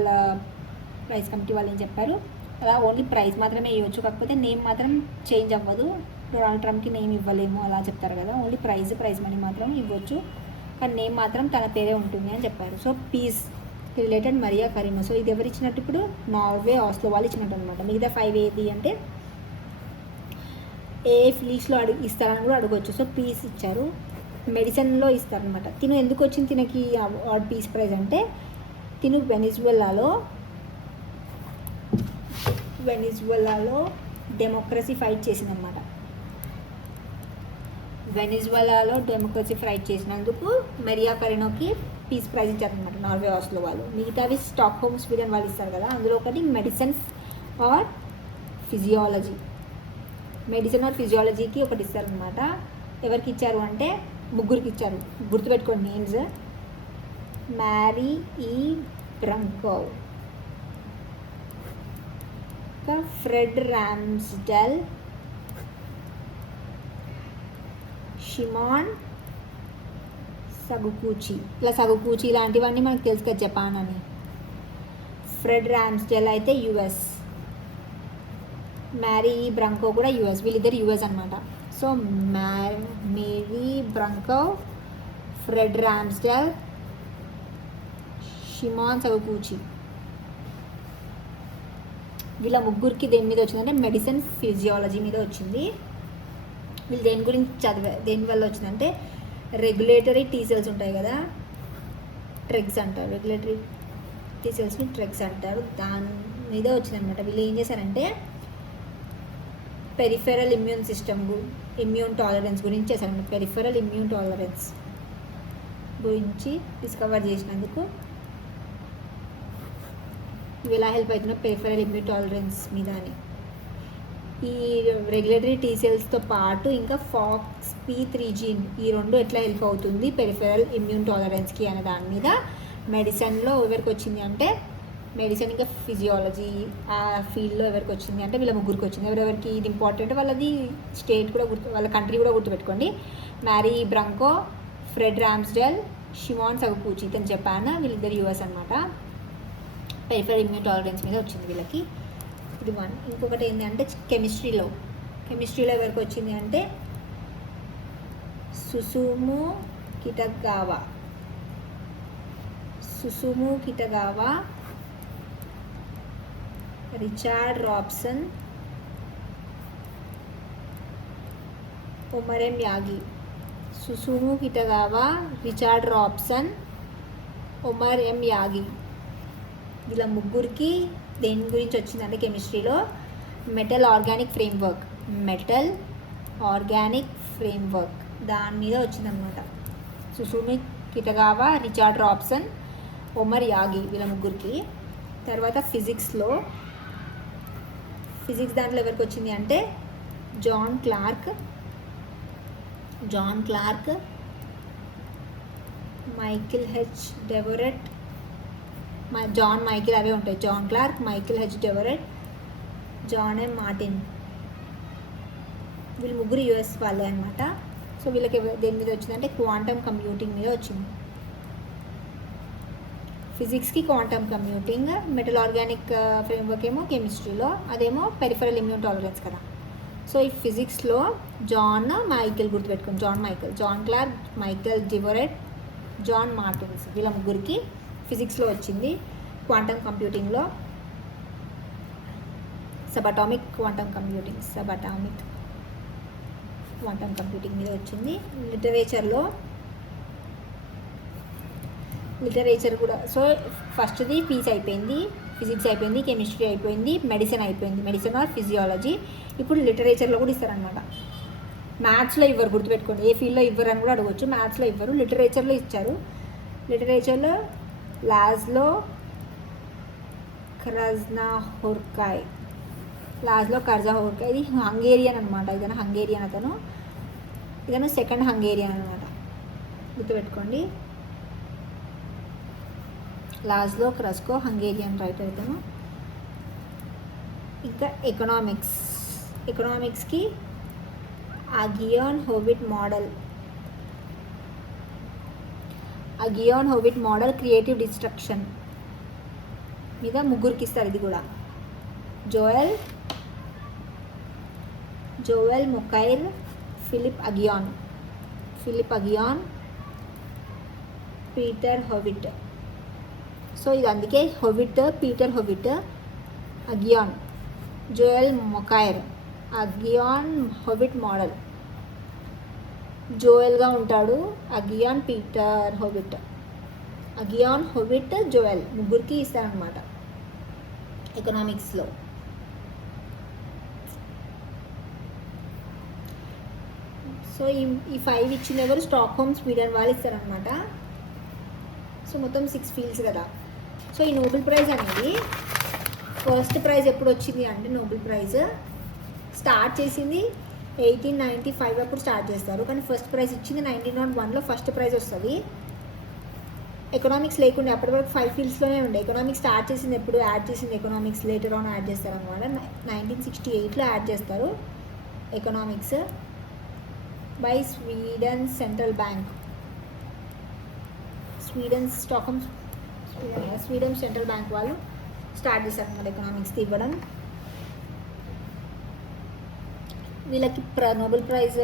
ప్రైజ్ కమిటీ వాళ్ళు ఏం చెప్పారు, అలా ఓన్లీ ప్రైజ్ మాత్రమే ఇవ్వచ్చు, కాకపోతే నేమ్ మాత్రం చేంజ్ అవ్వదు. డొనాల్డ్ ట్రంప్కి నేమ్ ఇవ్వలేము అలా చెప్తారు కదా. ఓన్లీ ప్రైజ్ మనీ మాత్రం ఇవ్వచ్చు, కానీ నేమ్ మాత్రం తన పేరే ఉంటుంది అని చెప్పారు. So peace related Maria Corina. So ఇది ఎవరు ఇచ్చినట్టు? ఇప్పుడు నార్వే ఆస్లో వాళ్ళు ఇచ్చినట్టు అనమాట. మిగతా 5 ఏది అంటే ఏ ఫీల్డ్స్లో ఇస్తారని కూడా అడగవచ్చు. సో పీస్ ఇచ్చారు. మెడిసిన్లో ఇస్తారనమాట. తిను ఎందుకు వచ్చింది తినకి అవార్డ్ పీస్ ప్రైజ్ అంటే తిను వెనిజువలాలో డెమోక్రసీ ఫైట్ చేసిందనమాట. వెనిజువలాలో డెమోక్రసీ ఫైట్ చేసినందుకు మరియా కరీనాకి పీస్ ప్రైజ్ ఇచ్చారనమాట నార్వే ఆస్లో వాళ్ళు. మిగతావి స్టాక్హోమ్ స్వీడన్ వాళ్ళు ఇస్తారు కదా. అందులో ఒకటి మెడిసిన్ ఆర్ ఫిజియాలజీకి ఒకటి ఇస్తారనమాట. ఎవరికి ఇచ్చారు అంటే ముగ్గురికి ఇచ్చారు. గుర్తుపెట్టుకోండి నేమ్స్: మ్యారీ ఈ బ్రంకోవ్, ఫ్రెడ్ రామ్స్డెల్, షిమాన్ సగుకూచి. సగుకూచి ఇలాంటివన్నీ మనకు తెలుసు కదా, జపాన్ అని. ఫ్రెడ్ రామ్స్డెల్ అయితే యుఎస్, మ్యారీ బ్రంకో కూడా యుఎస్. వీళ్ళిద్దరు యుఎస్ అనమాట. So Mary Brunkow, Fred Ramsdell, Shimon Sakaguchi, వీళ్ళ ముగ్గురికి దేని మీద వచ్చిందంటే మెడిసిన్ ఫిజియాలజీ మీద వచ్చింది. వీళ్ళు దేనివల్ల వచ్చిందంటే రెగ్యులేటరీ టీ సెల్స్ ఉంటాయి కదా, ట్రెగ్స్ అంటారు. రెగ్యులేటరీ టీ సెల్స్ని ట్రెగ్స్ అంటారు. దాని మీద వచ్చిందనమాట. వీళ్ళు ఏం చేశారంటే పెరిఫెరల్ ఇమ్యూన్ టాలరెన్స్ గురించి చేశారనమాట. పెరిఫెరల్ ఇమ్యూన్ టాలరెన్స్ గురించి డిస్కవర్ చేసినందుకు ఇవి ఎలా హెల్ప్ అవుతున్నాయి పెరిఫెరల్ ఇమ్యూన్ టాలరెన్స్ మీద అని. ఈ రెగ్యులేటరీ టీ సెల్స్తో పాటు ఇంకా FOXP3 జీన్, ఈ రెండు ఎట్లా హెల్ప్ అవుతుంది పెరిఫెరల్ ఇమ్యూన్ టాలరెన్స్కి అనే దాని మీద మెడిసిన్లో ఎవరికి వచ్చింది అంటే మెడిసిన్ ఇంకా ఫిజియాలజీ ఆ ఫీల్డ్లో ఎవరికి వచ్చింది అంటే వీళ్ళ ముగ్గురికి వచ్చింది. ఎవరెవరికి ఇది ఇంపార్టెంట్ వాళ్ళది స్టేట్ కూడా వాళ్ళ కంట్రీ కూడా గుర్తుపెట్టుకోండి. మ్యారీ బ్రంకో, ఫ్రెడ్ రామ్స్డెల్, షిమాన్ సగుకూచి, ఇతను జపాన్, వీళ్ళిద్దరు యుఎస్ అనమాట. పెరిఫెరల్ ఇమ్యూన్ టాలరెన్స్ మీద వచ్చింది వీళ్ళకి. ఇది 1. ఇంకొకటి ఏంటంటే కెమిస్ట్రీలో ఎవరికి వచ్చింది అంటే Susumu Kitagawa, Richard Robson, Omar M Yaghi. Susumu Kitagawa, Richard Robson, Omar M Yaghi, వీళ్ళ ముగ్గురికి దేని గురించి వచ్చిందంటే కెమిస్ట్రీలో మెటల్ ఆర్గానిక్ ఫ్రేమ్వర్క్ దాని మీద వచ్చిందనమాట. Susumu Kitagawa, Richard Robson, Omar Yaghi వీళ్ళ ముగ్గురికి. తర్వాత ఫిజిక్స్ దాంట్లో ఎవరికి వచ్చింది అంటే John Clarke, Michel H Devoret, John Michel అవే ఉంటాయి. John Clarke, Michel H Devoret, John M Martin వీళ్ళు ముగ్గురు యూఎస్ వాళ్ళే అనమాట. సో వీళ్ళకి దేని మీద వచ్చిందంటే క్వాంటమ్ కంప్యూటింగ్ మీద వచ్చింది. ఫిజిక్స్కి quantum computing, metal organic framework ఏమో కెమిస్ట్రీలో, అదేమో పెరిఫరల్ ఇమ్యూన్ టాలరెన్స్ కదా. సో ఈ ఫిజిక్స్లో జాన్ మైకెల్ గుర్తుపెట్టుకోండి, John Clarke, Michel Devoret, John Martins, వీళ్ళ ముగ్గురికి ఫిజిక్స్లో వచ్చింది. క్వాంటమ్ కంప్యూటింగ్లో సబటామిక్ క్వాంటమ్ కంప్యూటింగ్ మీద వచ్చింది. లిటరేచర్ కూడా. సో ఫస్ట్ది పీస్ అయిపోయింది, ఫిజిక్స్ అయిపోయింది, కెమిస్ట్రీ అయిపోయింది, మెడిసిన్ అయిపోయింది, మెడిసిన్ ఆర్ ఫిజియాలజీ. ఇప్పుడు లిటరేచర్లో కూడా ఇస్తారనమాట. మ్యాథ్స్లో ఇవ్వరు, గుర్తుపెట్టుకోండి, ఏ ఫీల్డ్లో ఇవ్వరు అని కూడా అడగవచ్చు. మ్యాథ్స్లో ఇవ్వరు, లిటరేచర్లో ఇచ్చారు. లిటరేచర్లో లాజ్లో కర్జాహోర్కాయ్, ఇది హంగేరియన్ అనమాట. ఇతను హంగేరియన్, ఇతను సెకండ్ హంగేరియన్ అనమాట, గుర్తుపెట్టుకోండి. లాజ్లో క్రస్కో హంగేరియన్ రైటర్ ఇతను. ఇంకా ఎకనామిక్స్కి Aghion Howitt model creative destruction మీద ముగ్గురికి ఇస్తారు. ఇది కూడా Joel Mokyr, Philippe Aghion, Peter Howitt. So ఇది అందుకే Peter Howitt, Aghion, Joel Mokyr, Aghion Howitt model. జోయల్గా ఉంటాడు, అగియాన్ పీటర్ హోవిట్, జోయల్ ముగ్గురికి ఇస్తారనమాట ఎకనామిక్స్లో. సో ఈ 5 ఇచ్చిన ఎవరు? స్టాక్హోమ్, స్వీడన్ వాళ్ళు ఇస్తారనమాట. సో మొత్తం 6 ఫీల్డ్స్ కదా. సో ఈ నోబెల్ ప్రైజ్ అనేది ఫస్ట్ ప్రైజ్ ఎప్పుడు వచ్చింది అంటే, నోబెల్ ప్రైజ్ స్టార్ట్ చేసింది 1895 అప్పుడు స్టార్ట్ చేస్తారు, కానీ ఫస్ట్ ప్రైజ్ ఇచ్చింది 1901లో ఫస్ట్ ప్రైజ్ వస్తుంది. ఎకనామిక్స్ లేకుండా అప్పటి వరకు 5 ఫీల్డ్స్లోనే ఉండే. ఎకనామిక్స్ స్టార్ట్ చేసింది ఎప్పుడు, యాడ్ చేసింది ఎకనామిక్స్ లేటర్ ఆన్ యాడ్ చేస్తారు అనమాట. 1968లో యాడ్ చేస్తారు economics by Sweden central bank. Sweden central bank వాళ్ళు స్టార్ట్ చేశారు అన్నమాట ఎకనామిక్స్ ఇవ్వడం. వీళ్ళకి నోబెల్ ప్రైజ్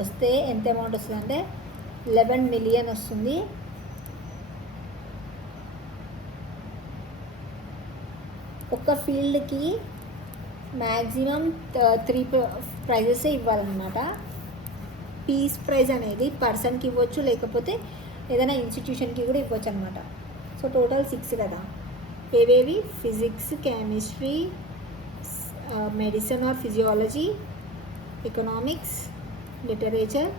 వస్తే ఎంత అమౌంట్ వస్తుంది అంటే 11 మిలియన్ వస్తుంది. ఒక ఫీల్డ్కి మ్యాక్సిమం 3 ప్రైజెస్ ఇవ్వాలన్నమాట. పీస్ ప్రైజ్ అనేది పర్సన్కి ఇవ్వచ్చు, లేకపోతే ఏదైనా ఇన్స్టిట్యూషన్కి కూడా ఇవ్వచ్చు అనమాట. సో టోటల్ 6 కదా. ఏవేవి? Physics, chemistry, medicine or physiology, economics, literature,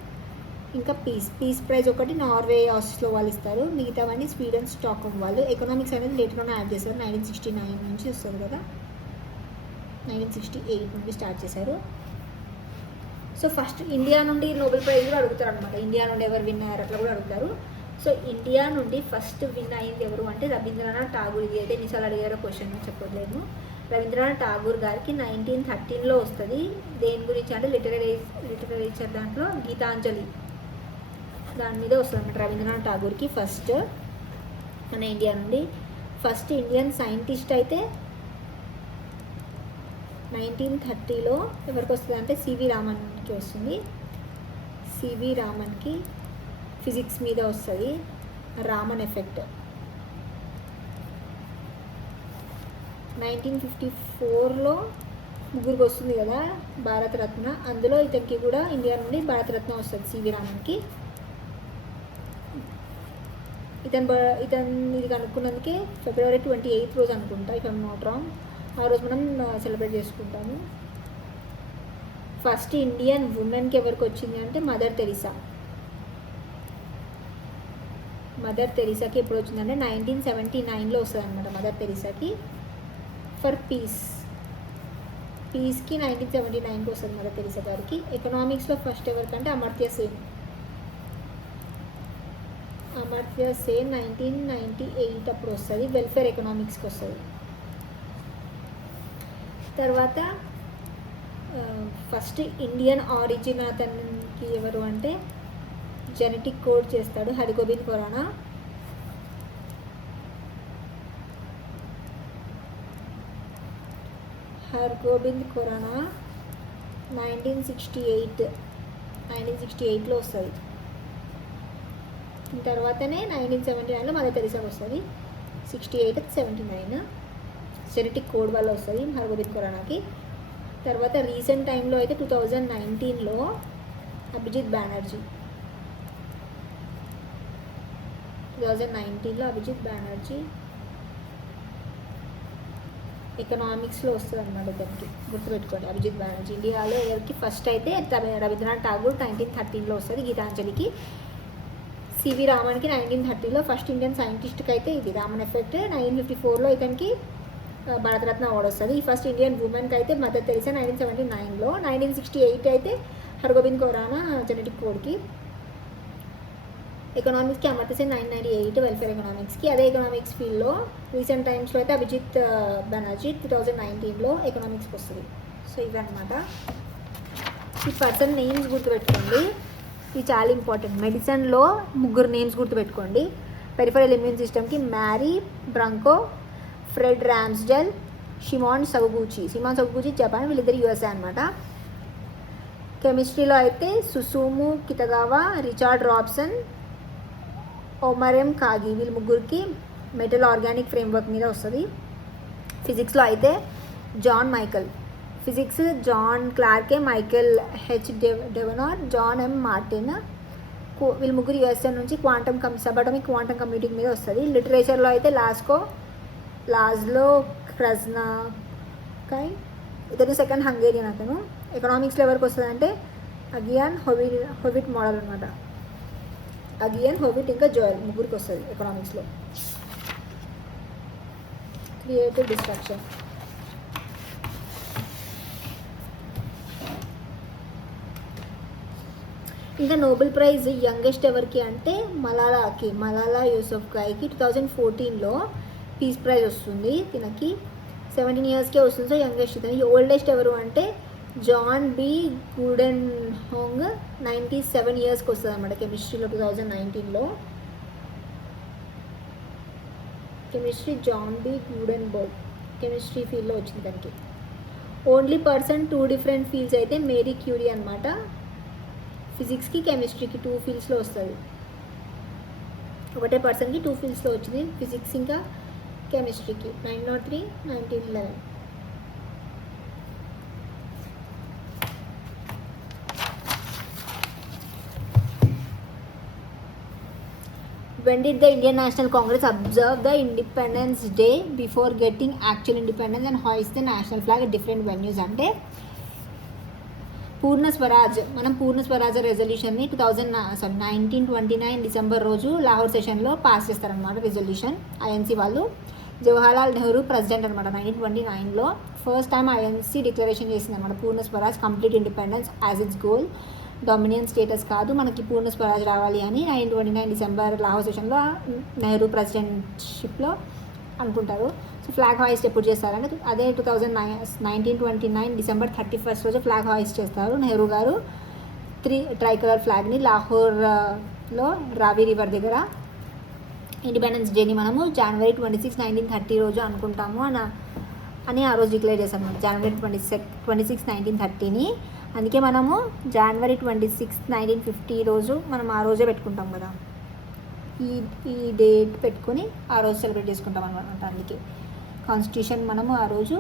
ఇంకా పీస్ ప్రైజ్ ఒకటి నార్వే, ఆస్ట్రేలియా వాళ్ళు ఇస్తారు. మిగతావన్నీ స్వీడన్, స్టాక్హోమ్ వాళ్ళు. ఎకనామిక్స్ అనేది లేటర్లోనే యాడ్ చేశారు, 1969 నుంచి వస్తుంది కదా, 1968 నుండి స్టార్ట్ చేశారు. సో ఫస్ట్ ఇండియా నుండి నోబెల్ ప్రైజ్ కూడా అడుగుతారు అనమాట. ఇండియా నుండి ఎవరు విన్ అయ్యారు అట్లా కూడా అడుగుతారు. సో ఇండియా నుండి ఫస్ట్ విన్ అయింది ఎవరు అంటే రవీంద్రనాథ్ ఠాగూర్. ఇది అయితే ఎన్నిసార్లు అడిగారో క్వశ్చన్ చెప్పలేము. రవీంద్రనాథ్ ఠాగూర్ గారికి 1913లో వస్తుంది. దేని గురించి అంటే లిటరేచర్ దాంట్లో గీతాంజలి దాని మీద వస్తుంది అనమాట. రవీంద్రనాథ్ ఠాగూర్కి ఫస్ట్ మన ఇండియా నుండి. ఫస్ట్ ఇండియన్ సైంటిస్ట్ అయితే 1930లో ఎవరికి వస్తుంది అంటే సివి రామన్కి వస్తుంది. సివి రామన్కి ఫిజిక్స్ మీద వస్తుంది, రామన్ ఎఫెక్ట్. 1954లో ముగ్గురికి వస్తుంది కదా భారతరత్న. అందులో ఇతనికి కూడా ఇండియా నుండి భారతరత్న వస్తుంది సివి రామన్కి. ఇతను ఇది కనుక్కున్నందుకే ఫిబ్రవరి 28 రోజు అనుకుంటా, ఇఫ్ ఐమ్ నాట్ రాంగ్, ఆ రోజు మనం సెలబ్రేట్ చేసుకుంటాము. ఫస్ట్ ఇండియన్ ఉమెన్కి ఎవరికి వచ్చింది అంటే మదర్ తెరీసాకి ఎప్పుడు వచ్చిందంటే 1979లో వస్తుంది అనమాట మదర్ తెరీసాకి. ఫర్ పీస్కి 1979కి వస్తుంది మదర్ తెరీసా గారికి. ఎకనామిక్స్లో ఫస్ట్ ఎవరికంటే అమర్త్య సేన్ 1998 అప్పుడు వస్తుంది. వెల్ఫేర్ ఎకనామిక్స్కి వస్తుంది. తర్వాత ఫస్ట్ ఇండియన్ ఆరిజిన్ అతనికి ఎవరు అంటే జెనెటిక్ కోడ్ చేస్తాడు హరిగోబింద్ ఖురానా. హర్గోబింద్ ఖురానా 1968లో వస్తుంది. తర్వాతనే 1979లో మదర్ తెరీసాకి వస్తుంది. 68-79 జెనెటిక్ కోడ్ వల్ల వస్తుంది హర్గోబింద్ ఖురానాకి. తర్వాత రీసెంట్ టైంలో అయితే 2019లో అభిజిత్ బెనర్జీ, 2019లో అభిజిత్ బెనర్జీ ఎకనామిక్స్లో వస్తుంది అనమాట. దానికి గుర్తుపెట్టుకోండి అభిజిత్ బెనర్జీ. ఇండియాలో ఎవరికి ఫస్ట్ అయితే రవీంద్రనాథ్ ఠాగూర్ 1913లో వస్తుంది గీతాంజలికి. సివి రామన్కి 1930లో ఫస్ట్ ఇండియన్ సైంటిస్ట్కి అయితే ఇది రామన్ ఎఫెక్ట్. 1954లో ఇతనికి భారతరత్న అవార్డు వస్తుంది. ఈ ఫస్ట్ ఇండియన్ ఉమెన్కి అయితే మదర్ తెరీసా 1979లో. 1968 అయితే హర్గోబింద్ ఖురానా జెనెటిక్ కోడ్కి. ఎకనామిక్స్కి అమర్త్య సేన్ 1998 వెల్ఫేర్ ఎకనామిక్స్కి. అదే ఎకనామిక్స్ ఫీల్డ్లో రీసెంట్ టైమ్స్లో అయితే అభిజిత్ బెనర్జీ 2019లో ఎకనామిక్స్కి వస్తుంది. సో ఇవన్నమాట. ఈ పర్సన్ నేమ్స్ గుర్తుపెట్టుకోండి, ఇది చాలా ఇంపార్టెంట్. మెడిసిన్లో 3 నేమ్స్ గుర్తుపెట్టుకోండి. పెరిఫెరల్ ఇమ్యూన్ సిస్టమ్కి Mary Brunkow, Fred Ramsdell, Shimon Sakaguchi Japan, వీళ్ళిద్దరు యూఎస్ఏ అనమాట. కెమిస్ట్రీలో అయితే సుసుము కితగావా, రిచార్డ్ రాబ్సన్, ఓమరెం కాగి, వీళ్ళు 3కి మెటల్ ఆర్గానిక్ ఫ్రేమ్వర్క్ మీద వస్తుంది. ఫిజిక్స్లో అయితే జాన్ మైకల్, ఫిజిక్స్ జాన్ క్లార్కే, మైకెల్ హెచ్ డెవెనార్, జాన్ ఎం మార్టిన్, వీళ్ళు 3 యూఎస్ఏ నుంచి సబాటమిక్ క్వాంటమ్ కంప్యూటింగ్ మీద వస్తుంది. లిటరేచర్లో అయితే లాజ్లో క్రజ్నాకై, ఇతను సెకండ్ హంగేరియన్ అతను. ఎకనామిక్స్లో ఎవరికి వస్తుంది అంటే అగియాన్ హోవిట్ మోడల్ అనమాట. అగియాన్ హోవిట్ ఇంకా జోయల్ 3కి వస్తుంది ఎకనామిక్స్లో. Creative destruction. ఇంకా నోబెల్ ప్రైజ్ యంగెస్ట్ ఎవరికి అంటే మలాలా యూసఫ్జాయికి 2014లో పీస్ ప్రైజ్ వస్తుంది. తినకి 17 ఇయర్స్కే వస్తుంది. So youngest. ఓల్డెస్ట్ ఎవరు అంటే జాన్ బి గూడెన్ హోంగ్ 97 ఇయర్స్కి వస్తుంది అనమాట. కెమిస్ట్రీలో 2019లో chemistry John B Goodenough chemistry ఫీల్డ్లో వచ్చింది తనకి. ఓన్లీ పర్సన్ 2 డిఫరెంట్ ఫీల్డ్స్ అయితే మేరీ క్యూరీ అనమాట. ఫిజిక్స్కి కెమిస్ట్రీకి 2 ఫీల్డ్స్లో వస్తుంది. ఒకటే పర్సన్కి 2 ఫీల్డ్స్లో వచ్చింది, ఫిజిక్స్ ఇంకా కెమిస్ట్రీకి. 903, 1911. When did the Indian National Congress observe the Independence Day before getting actual independence and hoist the national flag at different venues? అంటే పూర్ణ స్వరాజ్ రెజల్యూషన్ని 1929 డిసెంబర్ రోజు లాహోర్ సెషన్లో పాస్ చేస్తారనమాట. రెజల్యూషన్ ఐఎన్సీ వాళ్ళు. జవహర్లాల్ నెహ్రూ ప్రెసిడెంట్ అనమాట. 1929లో ఫస్ట్ టైం ఐఎన్సీ డిక్లరేషన్ చేసింది అనమాట. Purna Swaraj, complete independence as its goal. Dominion status కాదు, మనకి పూర్ణ స్వరాజ్ రావాలి అని 1929 డిసెంబర్ లాహోర్ సెషన్లో నెహ్రూ ప్రెసిడెంట్షిప్లో అనుకుంటారు. సో ఫ్లాగ్ హాయిస్ట్ ఎప్పుడు చేస్తారంటే అదే 1929 డిసెంబర్ 31 రోజు ఫ్లాగ్ హాయిస్ట్ చేస్తారు నెహ్రూ గారు. 3 ట్రైకలర్ ఫ్లాగ్ని లాహోర్లో రావి రివర్ దగ్గర. ఇండిపెండెన్స్ డేని మనము జనవరి 26, 1930 రోజు అనుకుంటాము అని ఆ రోజు డిక్లేర్ చేస్తాం. జనవరి 26, 1930ని. అందుకే మనము జనవరి 26, 1950 రోజు మనం ఆ రోజే పెట్టుకుంటాం కదా. ఈ డేట్ పెట్టుకొని ఆ రోజు సెలబ్రేట్ చేసుకుంటాం అనమాట. అందుకే కాన్స్టిట్యూషన్ మనము ఆ రోజు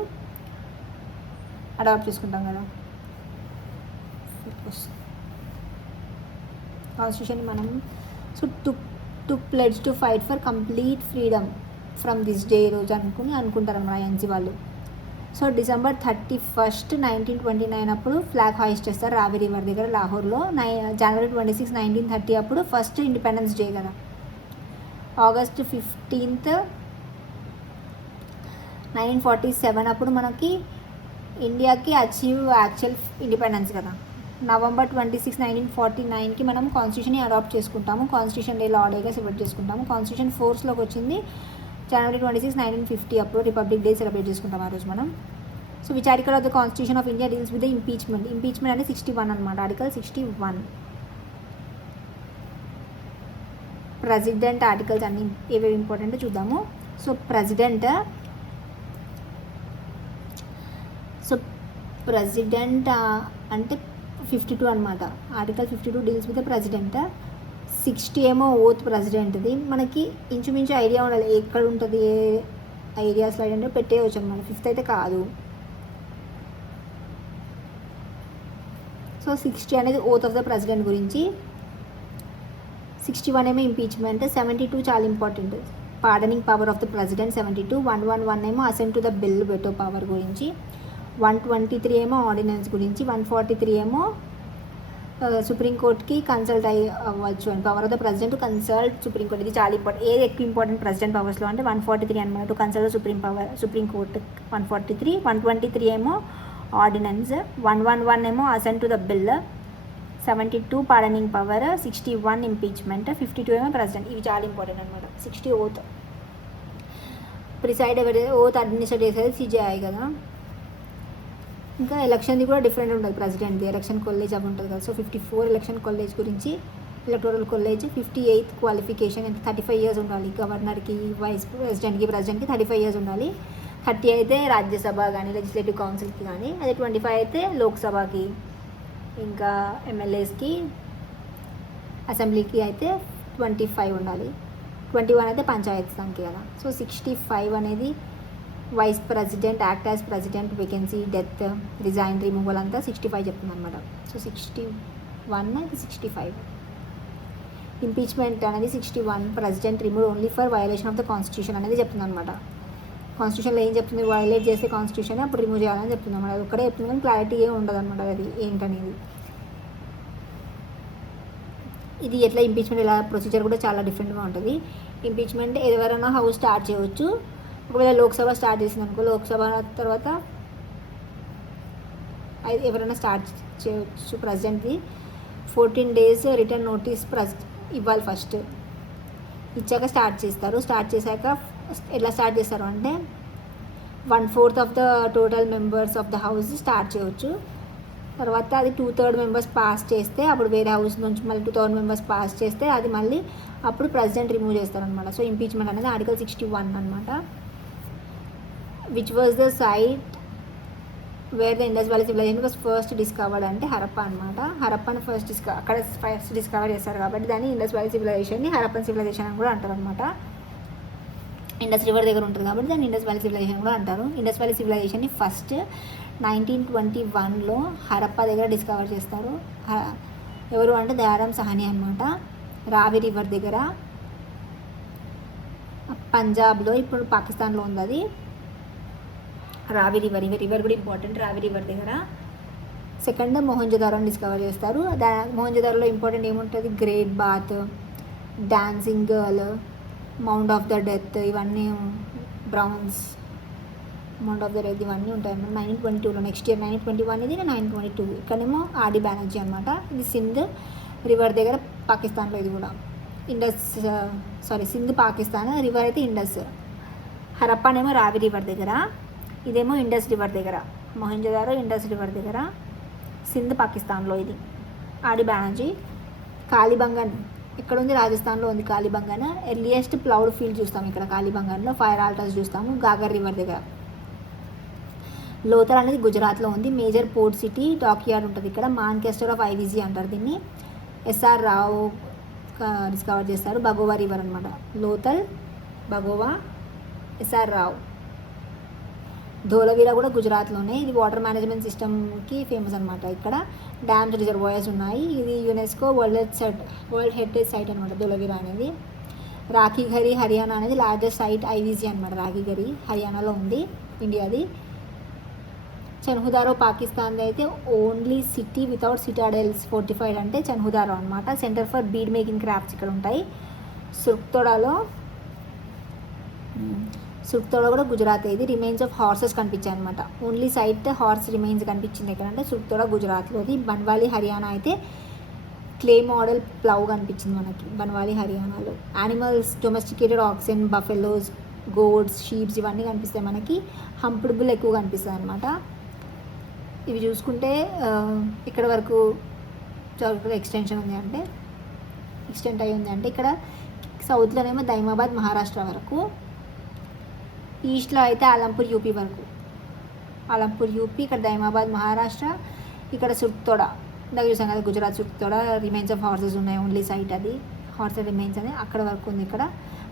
అడాప్ట్ చేసుకుంటాం కదా. కాన్స్టిట్యూషన్ మనం to pledge to fight for complete freedom from this day రోజు అనుకుంటారు అన్నమాట ఎన్సీ వాళ్ళు. సో డిసెంబర్ 31, 1929 అప్పుడు ఫ్లాగ్ హాయిస్ట్ చేస్తారు రావి రివర్ దగ్గర లాహోర్లో. జనవరి 26, 1930 అప్పుడు ఫస్ట్ ఇండిపెండెన్స్ డే కదా. ఆగస్ట్ 15, 1947 అప్పుడు మనకి ఇండియాకి అచీవ్ యాక్చువల్ ఇండిపెండెన్స్ కదా. నవంబర్ 26, 1949కి మనం కాన్స్టిట్యూషన్ని అడాప్ట్ చేసుకుంటాము. కాన్స్టిట్యూషన్ డే లా డేగా సెలబ్రేట్ చేసుకుంటాము. కాన్స్టిట్యూషన్ ఫోర్స్లోకి వచ్చింది జనవరి 26, 1950 అప్పుడు రిపబ్లిక్ డే సెలబ్రేట్ చేసుకుంటాం ఆ రోజు మనం. So which article of the constitution of India deals with the impeachment అంటే 61 అనమాట, ఆర్టికల్ 61. ప్రెసిడెంట్ ఆర్టికల్స్ అన్ని ఏవేవి ఇంపార్టెంట్ చూద్దాము. సో ప్రెసిడెంట్ అంటే 52 అనమాట, article 52 deals with the president. 60 ఏమో ఓత్ ప్రెసిడెంట్ది. మనకి ఇంచుమించు ఐడియా ఉండాలి ఎక్కడ ఉంటుంది, ఏ ఏరియాస్లో అంటే పెట్టేయచ్చు అనమాట. 5th అయితే కాదు. సో 60 అనేది ఓత్ ఆఫ్ ద ప్రెసిడెంట్ గురించి. 61 ఏమో ఇంపీచ్మెంట్. 72 చాలా important, pardoning power of the president 72. 111 ఏమో assent to the bill veto power గురించి. 123 ఏమో ఆర్డినెన్స్ గురించి. 143 ఏమో సుప్రీంకోర్టుకి కన్సల్ట్ అవ్వచ్చు అని, power of the president to consult supreme court. ఇది చాలా ఇంపార్టెంట్. ఏది ఎక్కువ ఇంపార్టెంట్ ప్రెసిడెంట్ పవర్స్లో అంటే 143 అనమాట, టు కన్సల్ట్ సుప్రీంకోర్టు 143. 123 ఏమో ఆర్డినెన్స్. 111 ఏమో assent to the bill. 72 pardoning power. 61 impeachment. 52 ఏమో ప్రెసిడెంట్. ఇవి చాలా ఇంపార్టెంట్ అనమాట. 60 ఓత్. ప్రిసైడ్ ఎవరైతే ఓత్ అడ్మినిస్ట్రేట్ చేసేది సిజేఐ కదా. ఇంకా ఎలక్షన్ది కూడా డిఫరెంట్ ఉంటుంది ప్రెసిడెంట్ది. ఎలక్షన్ కాలేజ్ అవి ఉంటుంది కదా. సో 54 ఎలక్షన్ కాలేజ్ గురించి, ఎలక్టోరల్ కాలేజ్. 58 క్వాలిఫికేషన్ అంటే 35 years ఉండాలి గవర్నర్కి, వైస్ ప్రెసిడెంట్కి 35 years ఉండాలి. 30 అయితే రాజ్యసభ కానీ లెజిస్లేటివ్ కౌన్సిల్కి కానీ, అదే 25 అయితే లోక్సభకి, ఇంకా ఎమ్మెల్యేస్కి, అసెంబ్లీకి అయితే 25 ఉండాలి. 21 అయితే పంచాయత్ స్థాన్కి కదా. సో 65 అనేది vice president, act as president, vacancy, death, resign, removal అంతా 65 చెప్తుంది అనమాట. సో 61 ఇది 65. ఇంపీచ్మెంట్ అనేది 61, president remove only for violation of the constitution అనేది చెప్తుంది అనమాట. కాన్స్టిట్యూషన్లో ఏం చెప్తుంది, వయలేట్ చేస్తే కాన్స్టిట్యూషన్ అప్పుడు రిమూవ్ చేయాలని చెప్తుంది అనమాట. అది ఒక్కడే చెప్తుంది కానీ క్లారిటీ ఏమి ఉండదు అనమాట అది ఏంటనేది. ఇది ఎట్లా ఇంపీచ్మెంట్ ఎలా ప్రొసీజర్ కూడా చాలా డిఫరెంట్గా ఉంటుంది. ఇంపీచ్మెంట్ ఎవరైనా హౌస్ స్టార్ట్ చేయవచ్చు. ఒకవేళ లోక్సభ స్టార్ట్ చేసింది అనుకో, లోక్సభ తర్వాత ఎవరైనా స్టార్ట్ చేయవచ్చు. ప్రెసిడెంట్ది 14 days రిటర్న్ నోటీస్ ఇవ్వాలి ఫస్ట్. ఇచ్చాక స్టార్ట్ చేస్తారు. స్టార్ట్ చేశాక ఎట్లా స్టార్ట్ చేస్తారు అంటే 1/4 of the total members of the house start చేయవచ్చు. తర్వాత అది 2/3 members పాస్ చేస్తే అప్పుడు వేరే హౌస్ నుంచి మళ్ళీ 2/3 members పాస్ చేస్తే అది మళ్ళీ అప్పుడు ప్రెసిడెంట్ రిమూవ్ చేస్తారనమాట. సో ఇంపీచ్మెంట్ అనేది ఆర్టికల్ 61 అనమాట. Which was the site where the Indus valley civilisation was first discovered అంటే హరప్పా అనమాట. హరప్పాని అక్కడ ఫస్ట్ డిస్కవర్ చేస్తారు కాబట్టి దాన్ని ఇండస్ వ్యాలీ సివిలైజేషన్ని హరప్పన్ సివిలైజేషన్ అని కూడా అంటారు అనమాట. ఇండస్ రివర్ దగ్గర ఉంటుంది కాబట్టి దాన్ని ఇండస్ వ్యాలీ సివిలైజేషన్ కూడా అంటారు. ఇండస్ వ్యాలీ సివిలైజేషన్ని ఫస్ట్ 1921లో హరప్పా దగ్గర డిస్కవర్ చేస్తారు. ఎవరు అంటే దయారాం సహాని అనమాట. రావి రివర్ దగ్గర, పంజాబ్లో, ఇప్పుడు పాకిస్తాన్లో ఉంది అది రావి రివర్. రివర్ కూడా ఇంపార్టెంట్. రావి రివర్ దగ్గర. సెకండ్ మొహంజోదారోని డిస్కవర్ చేస్తారు. మొహంజోదారోలో ఇంపార్టెంట్ ఏముంటుంది, great bath, dancing girl, mound of the death, ఇవన్నీ బ్రౌన్స్ మౌంట్ ఆఫ్ ద డెత్ ఇవన్నీ ఉంటాయి అన్నమాట. 1922లో నెక్స్ట్ ఇయర్ 1921 ఇది 1922. ఇక్కడేమో ఆర్డి బ్యానర్జీ అనమాట. ఇది సింధ్ రివర్ దగ్గర పాకిస్తాన్లో. ఇది కూడా సింధ్ పాకిస్తాన్, రివర్ అయితే ఇండస్. హరప్పానేమో రావి రివర్ దగ్గర, ఇదేమో ఇండస్ రివర్ దగ్గర. మొహంజోదారో ఇండస్ రివర్ దగ్గర, సింధ్ పాకిస్తాన్లో. ఇది ఆడి బ్యానర్జీ. కాలిబంగన్ ఇక్కడ ఉంది, రాజస్థాన్లో ఉంది కాలిబంగన్. ఎర్లియస్ట్ ప్లౌడ్ ఫీల్డ్ చూస్తాం ఇక్కడ కాలిబంగన్లో. ఫైర్ ఆల్టర్స్ చూస్తాము గాగర్ రివర్ దగ్గర. లోథల్ అనేది గుజరాత్లో ఉంది. మేజర్ పోర్ట్ సిటీ డాక్యార్డ్ ఉంటుంది ఇక్కడ. మాన్కెస్టర్ ఆఫ్ ఐవిజీ అంటారు దీన్ని. ఎస్ఆర్ రావు డిస్కవర్ చేస్తారు. బగోవా రివర్ అనమాట. లోథల్, బగోవా, ఎస్ఆర్ రావు. ధోలవీరా కూడా గుజరాత్లోనే. ఇది వాటర్ మేనేజ్మెంట్ సిస్టమ్కి ఫేమస్ అనమాట. ఇక్కడ డ్యామ్స్, రిజర్వాయర్స్ ఉన్నాయి. ఇది యునెస్కో వరల్డ్ హెరిటేజ్ సైట్ అనమాట ధోలవీరా అనేది. రాఖీఘరి హర్యానా అనేది లార్జెస్ట్ సైట్ ఐవిజీ అనమాట. రాఖీఘరి హర్యానాలో ఉంది, ఇండియాది. చన్హుదారో పాకిస్తాన్ది అయితే ఓన్లీ సిటీ వితౌట్ సిటాడెల్స్ ఫోర్టిఫైడ్ అంటే చన్హుదారో అనమాట. Centre for bead making crafts ఇక్కడ ఉంటాయి. సుర్క్తోడాలో కూడా గుజరాత్. ఇది రిమైన్స్ ఆఫ్ హార్సెస్ కనిపించాయి అనమాట. ఓన్లీ సైట్ హార్స్ రిమైన్స్ కనిపించింది ఎక్కడంటే సుర్క్తోడా గుజరాత్లోది. బన్వాలి హర్యానా అయితే క్లే మోడల్ ప్లవ్ కనిపించింది మనకి బన్వాలి హర్యానాలో. Animals domesticated auxin, buffaloes, గోడ్స్, sheeps ఇవన్నీ కనిపిస్తాయి మనకి. హంప్డ్ బుల్ ఎక్కువ కనిపిస్తుంది అనమాట. ఇవి చూసుకుంటే ఇక్కడ వరకు జాగ్రత్తగా ఎక్స్టెన్షన్ ఉంది అంటే ఎక్స్టెంట్ అయ్యి ఉంది అంటే ఇక్కడ సౌత్లోనేమో దైమాబాద్ మహారాష్ట్ర వరకు, ఈస్ట్లో అయితే ఆలంపూర్ యూపీ వరకు. ఆలంపూర్ యూపీ, ఇక్కడ దైమాబాద్ మహారాష్ట్ర, ఇక్కడ సుర్తోడ ఇందాక చూసాం కదా Gujarat Surkotada remains of horses ఉన్నాయి, ఓన్లీ సైట్ అది హార్సెస్ రిమైన్స్ అని అక్కడ వరకు ఉంది. ఇక్కడ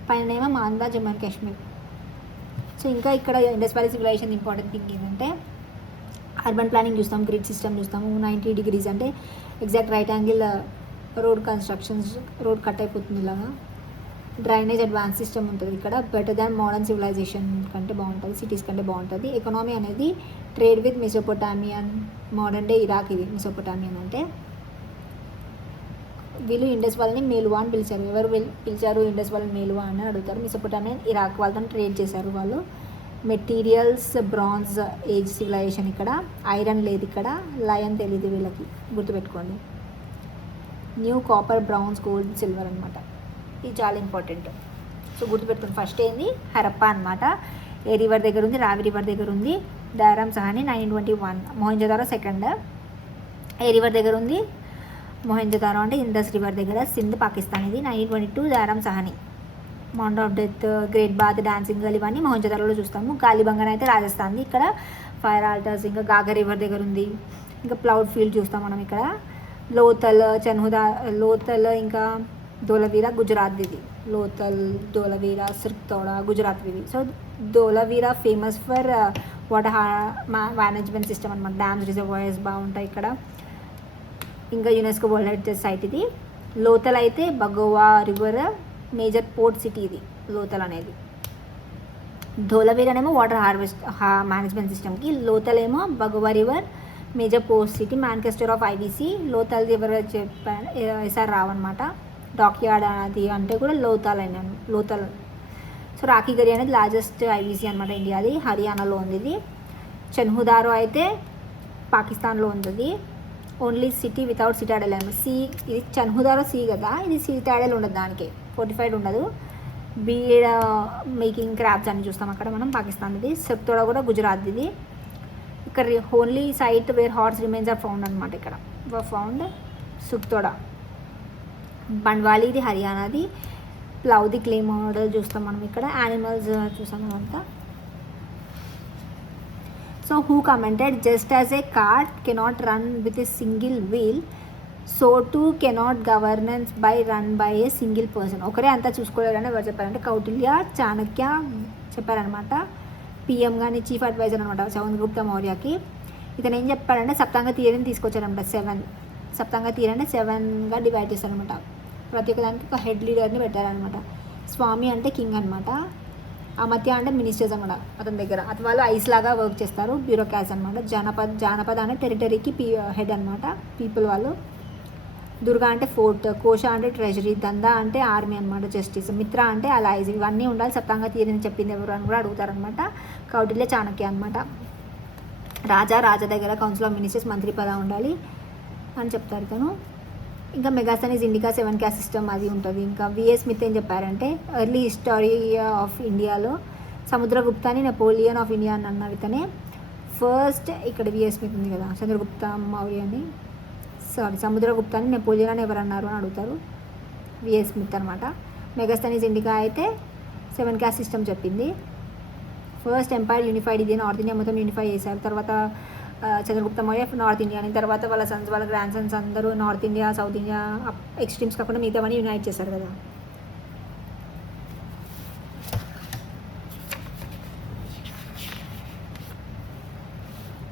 పైన ఏమో మాందా జమ్మూ అండ్ కాశ్మీర్. సో ఇంకా ఇక్కడ Indus valley civilisation important thing ఏంటంటే అర్బన్ ప్లానింగ్ చూస్తాం, గ్రిడ్ సిస్టమ్ చూస్తాము, 90 degrees అంటే exact right angle road constructions, road cut అయిపోతుంది ఇలాగా. డ్రైనేజ్ అడ్వాన్స్ సిస్టమ్ ఉంటుంది ఇక్కడ, బెటర్ దాన్ మోడర్న్ సివిలైజేషన్ కంటే బాగుంటుంది, సిటీస్ కంటే బాగుంటుంది. ఎకనామీ అనేది trade with Mesopotamian, modern day Iraq. ఇది మెసోపొటామియన్ అంటే వీళ్ళు ఇండస్ వాళ్ళని మేలువా అని పిలిచారు. ఎవరు పిలిచారు ఇండస్ వాళ్ళని మేలువా అని అడుగుతారు. మెసోపొటామియన్ ఇరాక్ వాళ్ళతో ట్రేడ్ చేశారు వాళ్ళు. మెటీరియల్స్ బ్రాంజ్ ఏజ్ సివిలైజేషన్, ఇక్కడ ఐరన్ లేదు, ఇక్కడ లయన్ తెలియదు వీళ్ళకి, గుర్తుపెట్టుకోండి. New copper, browns, gold, silver అనమాట. ఇది చాలా ఇంపార్టెంట్. సో గుర్తుపెట్టుకోండి. ఫస్ట్ ఏంది హరప్పా అనమాట, ఏ రివర్ దగ్గర ఉంది, రావి రివర్ దగ్గర ఉంది. దయారాం సహాని 1921. మొహంజోదారో సెకండ్, ఏ రివర్ దగ్గర ఉంది, మొహంజోదారో అంటే ఇండస్ రివర్ దగ్గర, సింధ్ పాకిస్తాన్. ఇది 1922 Dayaram Sahni. Mount of death, great bath, dancing girl ఇవన్నీ మొహంజోదారోలో చూస్తాము. కాలిబంగన్ అయితే రాజస్థాన్, ఇక్కడ ఫైర్ ఆల్టర్స్, ఇంకా గాగర్ రివర్ దగ్గర ఉంది. ఇంకా ప్లౌడ్ ఫీల్డ్ చూస్తాం మనం ఇక్కడ. లోతల్, లోతల్, ఇంకా ధోలవీరా గుజరాత్. ఇది లోతల్, ధోలవీరా, సిర్క్తోడా గుజరాత్ ఇది. So Dholavira famous for water management system అనమాట. డ్యామ్స్, రిజర్వాయర్స్ బాగుంటాయి ఇక్కడ. ఇంకా యునెస్కో వరల్డ్ హెరిటేజ్ సైట్ ఇది. లోతల్ అయితే బగోవా రివర్ మేజర్ పోర్ట్ సిటీ ఇది లోతల్ అనేది. ధోలవీరా ఏమో వాటర్ మేనేజ్మెంట్ సిస్టమ్కి, లోతల్ ఏమో Bhogava river major port city, Manchester of IBC. Lothal river చెప్పాను, ఎస్ఆర్ రావు అనమాట. డాక్యార్డ్ అది అంటే కూడా లోతల్ అయినాను, లోతల్. సో రాఖీగరి అనేది లార్జెస్ట్ ఐబీసీ అనమాట ఇండియాది, హర్యానాలో ఉంది ఇది. చన్హుదారో అయితే పాకిస్తాన్లో ఉంది. ఓన్లీ సిటీ వితౌట్ సిటాడెల్ అనమాట. సీ ఇది చన్హుదారో సీ కదా, ఇది సిటాడెల్ ఉండదు, దానికి ఫోర్టిఫైడ్ ఉండదు. బీడ్ మేకింగ్ క్రాఫ్ట్స్ అని చూస్తాం అక్కడ మనం, పాకిస్తాన్ ఇది. సిర్క్తోడా కూడా గుజరాత్ ఇది. ఇక్కడ only site where horse remains are found అనమాట. ఇక్కడ ఫౌండ్ సిర్క్తోడా. బండ్వాలి ఇది హర్యానాది. ప్లౌది క్లే మోడల్ చూస్తాం మనం ఇక్కడ. యానిమల్స్ చూసాం అంతా. So who commented just as a cart cannot run with a single wheel, so to cannot governance by run by a single person. ఒకరే అంతా చూసుకోలేదని ఎవరు చెప్పారంటే కౌటిల్య, చాణక్య చెప్పారనమాట. పిఎం కానీ చీఫ్ అడ్వైజర్ అనమాట చంద్రగుప్త మౌర్యకి. ఇతను ఏం చెప్పారంటే సప్తాంగ థియరీని తీసుకొచ్చారనమాట. 7 సప్తాంగ థియరీ అంటే 7గా డివైడ్ చేస్తారనమాట. ప్రతి ఒక్క దానికి ఒక హెడ్ లీడర్ని పెట్టారనమాట. స్వామి అంటే కింగ్ అనమాట. అమత్య అంటే మినిస్టర్స్ అనమాట అతని దగ్గర. అది వాళ్ళు ఐస్ లాగా వర్క్ చేస్తారు, బ్యూరోక్రాట్స్ అనమాట. జానపద అంటే టెరిటరీకి హెడ్ అనమాట, పీపుల్ వాళ్ళు. దుర్గా అంటే ఫోర్ట్, కోశ అంటే ట్రెజరీ, దందా అంటే ఆర్మీ అనమాట, జస్టిస్, మిత్ర అంటే అలైజ్. ఇవన్నీ ఉండాలి. సప్తాంగ థియరీని చెప్పింది ఎవరు అని కూడా అడుగుతారనమాట. కౌటిల్య, చాణక్య అనమాట. రాజా దగ్గర కౌన్సిల్ ఆఫ్ మినిస్టర్స్, మంత్రి పదవి ఉండాలి అని చెప్తారు తను. ఇంకా మెగాస్థనీస్ ఇండికా 7 క్యాస్ట్ సిస్టమ్ అది ఉంటుంది. ఇంకా విఎస్ స్మిత్ ఏం చెప్పారంటే ఎర్లీ హిస్టరీ ఆఫ్ ఇండియాలో సముద్రగుప్తాని నెపోలియన్ ఆఫ్ ఇండియా అని అన్నారు ఇతనే. ఫస్ట్ ఇక్కడ విఎస్ స్మిత్ ఉంది కదా, చంద్రగుప్త మౌర్య అని, సముద్రగుప్తాని నెపోలియన్ అని ఎవరు అన్నారు అని అడుగుతారు. విఎస్ స్మిత్ అనమాట. మెగాస్థనీస్ ఇండికా అయితే 7 క్యాస్ట్ సిస్టమ్ చెప్పింది. ఫస్ట్ ఎంపైర్ యూనిఫైడ్, ఇది నార్త్ ఇండియా మొత్తం యూనిఫై చేశారు. తర్వాత చంద్రగుప్త మౌర్య నార్త్ ఇండియా అని, తర్వాత వాళ్ళ సన్స్, వాళ్ళ గ్రాండ్ సన్స్ అందరూ north India, south India extremes కాకుండా మిగతావన్నీ యునైట్ చేశారు కదా.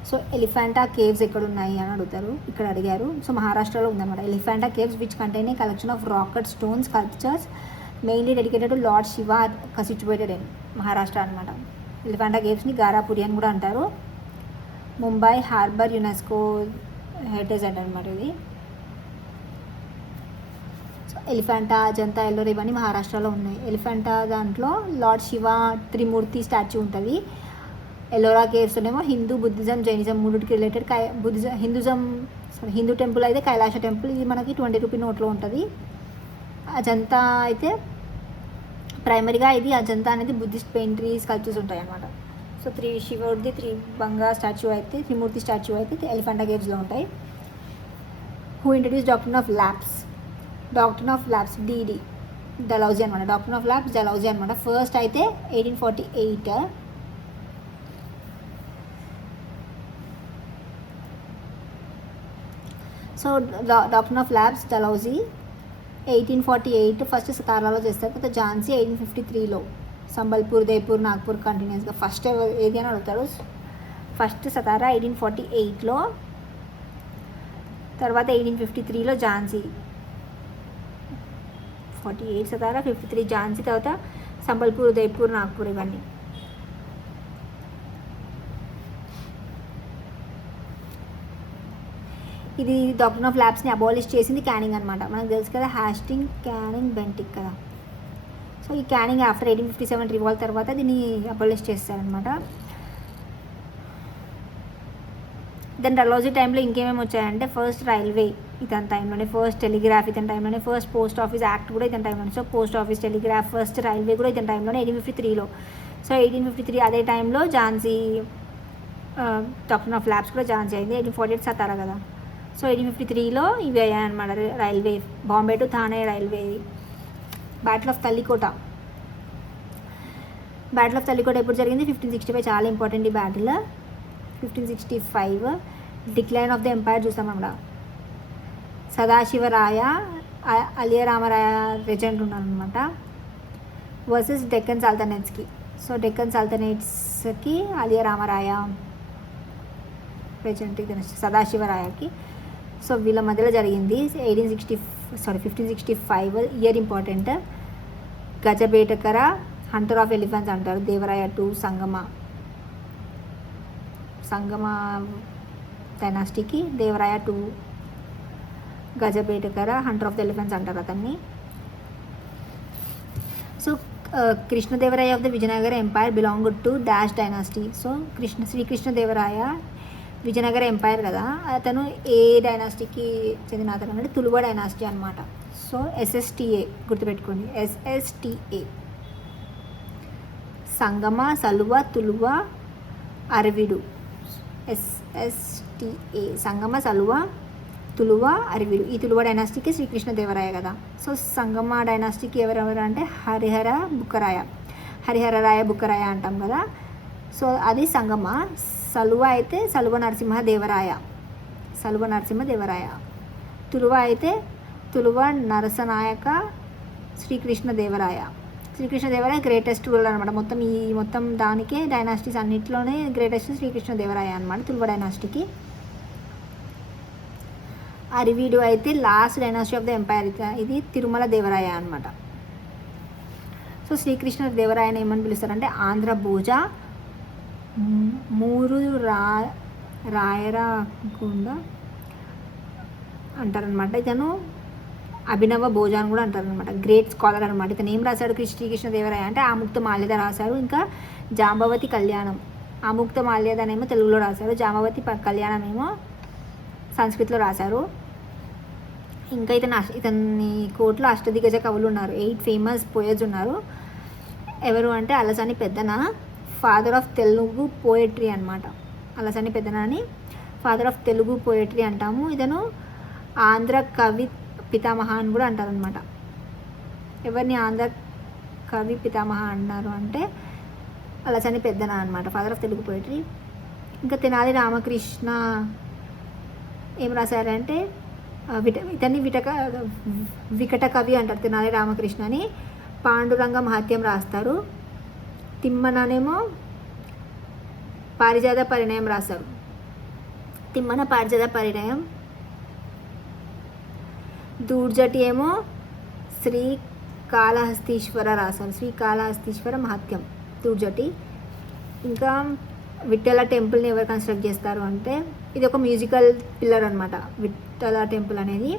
సో ఎలిఫెంటా కేవ్స్ ఎక్కడ ఉన్నాయి అని అడుగుతారు, ఇక్కడ అడిగారు. సో మహారాష్ట్రలో ఉందన్నమాట. Elephanta caves which contain a collection of rocket stone sculptures mainly dedicated to lord Shiva situated in Maharashtra అనమాట. ఎలిఫెంటా కేవ్స్ని గారాపురి అని కూడా అంటారు. Mumbai harbour UNESCO heritage site అనమాట ఇది. సో ఎలిఫెంటా, అజంతా, ఎల్లోరా ఇవన్నీ మహారాష్ట్రలో ఉన్నాయి. ఎలిఫెంటా దాంట్లో లార్డ్ శివ త్రిమూర్తి స్టాచ్యూ ఉంటుంది. ఎల్లోరా కేవ్స్లోనేమో హిందూ, బుద్ధిజం, జైనిజం మూడుకి రిలేటెడ్. హిందూ టెంపుల్ అయితే కైలాస టెంపుల్, ఇది మనకి 20 రూపీ నోట్లో ఉంటుంది. అజంతా అయితే ప్రైమరీగా ఇది అజంతా అనేది బుద్ధిస్ట్ పెయింట్రీ స్కల్ప్చర్స్ ఉంటాయి అన్నమాట. సో 3 శివుడిది 3 బంగా స్టాచ్యూ అయితే త్రిమూర్తి స్టాచ్యూ అయితే ఎలిఫెంటా కేవ్స్లో ఉంటాయి. Who introduce doctrine of lapse? Doctrine of lapse డిడి డలౌజీ అనమాట. డాక్ట్రిన్ ఆఫ్ ల్యాబ్స్ డలౌజీ అనమాట. ఫస్ట్ అయితే 1848. So doctrine of lapse Dalhousie 1848 first సతారాలో చేస్తారు. తర్వాత ఝాన్సీ 1853లో, సంబల్పూర్, ఉదయపూర్, నాగ్పూర్ కంటిన్యూస్గా. ఫస్ట్ ఏది అని అడుగుతారు. ఫస్ట్ సతారా 1848లో, తర్వాత 1853లో ఝాన్సీ. 48 సతారా, 53 ఝాన్సీ, తర్వాత సంబల్పూర్, ఉదయపూర్, నాగ్పూర్ ఇవన్నీ. ఇది డాక్ట్రిన్ ఆఫ్ ల్యాబ్స్ని అబాలిష్ చేసింది క్యానింగ్ అనమాట. మనకు తెలుసు కదా, హ్యాస్టింగ్, క్యానింగ్, బెంటిక్ కదా. సో ఈ క్యానింగ్ ఆఫ్టర్ 1857 రివాల్ట్ తర్వాత దీన్ని అబాలిష్ చేస్తారనమాట. దెన్ డలౌజీ టైంలో ఇంకేమేమి వచ్చాయంటే, ఫస్ట్ రైల్వే ఇతని టైంలోనే, ఫస్ట్ టెలిగ్రాఫ్ ఇతని టైంలోనే, ఫస్ట్ పోస్ట్ ఆఫీస్ యాక్ట్ కూడా ఇతని టైంలోనే. So post office, telegraph, first railway కూడా ఇతని టైంలోనే 1853లో. సో 1853 అదే టైంలో ఝాన్సీ డాక్ట్రిన్ ఆఫ్ ల్యాబ్స్ కూడా ఝాన్సీ అయింది. 1848 సతారా కదా. సో 1853లో ఇవి అయ్యాయన్నమాట. Railway, Bombay to Thane railway. Battle of Talikota. Battle of Talikota ఎప్పుడు జరిగింది? 1565. చాలా ఇంపార్టెంట్ ఈ battle. 1565. Decline of the empire చూస్తాం అక్కడ. సదాశివరాయ, అలియరామరాయ రెజెంట్ ఉన్నారనమాట వర్సెస్ డెక్కన్ సల్తనట్స్కి. సో డెక్కన్ సల్తనట్స్కి అలియరామరాయ రెజెంట్, సదాశివరాయకి. సో వీళ్ళ మధ్యలో జరిగింది. 1565 year important. Gajabetekara, hunter of elephants అంటారు. దేవరాయ 2 సంగమ డైనాస్టీకి Devaraya 2 Gajabetekara, hunter of the elephants అంటారు అతన్ని. So Krishnadevaraya of the Vijayanagara empire belong to dash dynasty. So Srikrishnadevaraya Vijayanagara empire కదా, అతను ఏ డైనాసిటీకి చెందిన అతను అంటే తులువ డైనాసిటీ అనమాట. సో SSTA గుర్తుపెట్టుకోండి, SSTA. సంగమ, సలువ, తులువ, అరవిడు. SSTA సంగమ, సలువ, తులువ, అరవిడు. ఈ తులువ డైనాసిటీకి శ్రీకృష్ణదేవరాయ కదా. సో సంగమ డైనాసిటీకి ఎవరెవరు అంటే హరిహర బుక్కరాయ అంటాం కదా. సో అది సంగమ. సలువ అయితే సలువ నరసింహదేవరాయ. తులువ అయితే తులువ నరసనాయక శ్రీకృష్ణదేవరాయ గ్రేటెస్ట్ రూలర్ అనమాట. మొత్తం దానికే డైనాసిటీస్ అన్నింటిలోనే గ్రేటెస్ట్ శ్రీకృష్ణదేవరాయ అనమాట తులువ డైనాసిటీకి. అరివీడు అయితే last dynasty of the umpire. ఇది తిరుమల దేవరాయ అనమాట. సో శ్రీకృష్ణదేవరాయని ఏమని పిలుస్తారంటే ఆంధ్ర భోజ, మూరు రాయరగుండ అంటారనమాట. ఇతను అభినవ భోజ అని కూడా అంటారనమాట. గ్రేట్ స్కాలర్ అనమాట. ఇతను ఏం రాశాడు శ్రీకృష్ణదేవరాయ అంటే ఆముక్త మాల్యద రాశారు. ఇంకా జాంబవతి కళ్యాణం. ఆముక్త మాల్యదనేమో తెలుగులో రాశారు, జాంబవతి కళ్యాణం ఏమో సంస్కృతిలో రాశారు. ఇంకా ఇతని కోట్లో అష్టదిగ్గజ కవులు ఉన్నారు. 8 ఫేమస్ పోయట్స్ ఉన్నారు. ఎవరు అంటే Alasani Peddana, father of Telugu poetry అనమాట. అలసాని పెద్దన అని ఫాదర్ ఆఫ్ తెలుగు పోయట్రీ అంటాము. ఇతను ఆంధ్ర కవి పితామహ అని కూడా అంటారనమాట. ఎవరిని ఆంధ్ర కవి పితామహ అన్నారు అంటే అలసాని పెద్దన అనమాట, ఫాదర్ ఆఫ్ తెలుగు పోయట్రీ. ఇంకా తెనాలి రామకృష్ణ ఏం రాశారంటే ఇతన్ని వికట కవి అంటారు. తెనాలి రామకృష్ణని పాండురంగ మహత్యం రాస్తారు. తిమ్మననేమో పారిజాత పరిణయం రాస్తారు. తిమ్మన పారిజాత పరిణయం. దూర్జటి ఏమో శ్రీకాళహస్తీశ్వర రాశారు. శ్రీకాళహస్తీశ్వర మహత్యం దూర్జటి. ఇంకా విఠల టెంపుల్ని ఎవరు కన్స్ట్రక్ట్ చేస్తారు అంటే ఇది ఒక మ్యూజికల్ పిల్లర్ అనమాట. విఠల టెంపుల్ అనేది.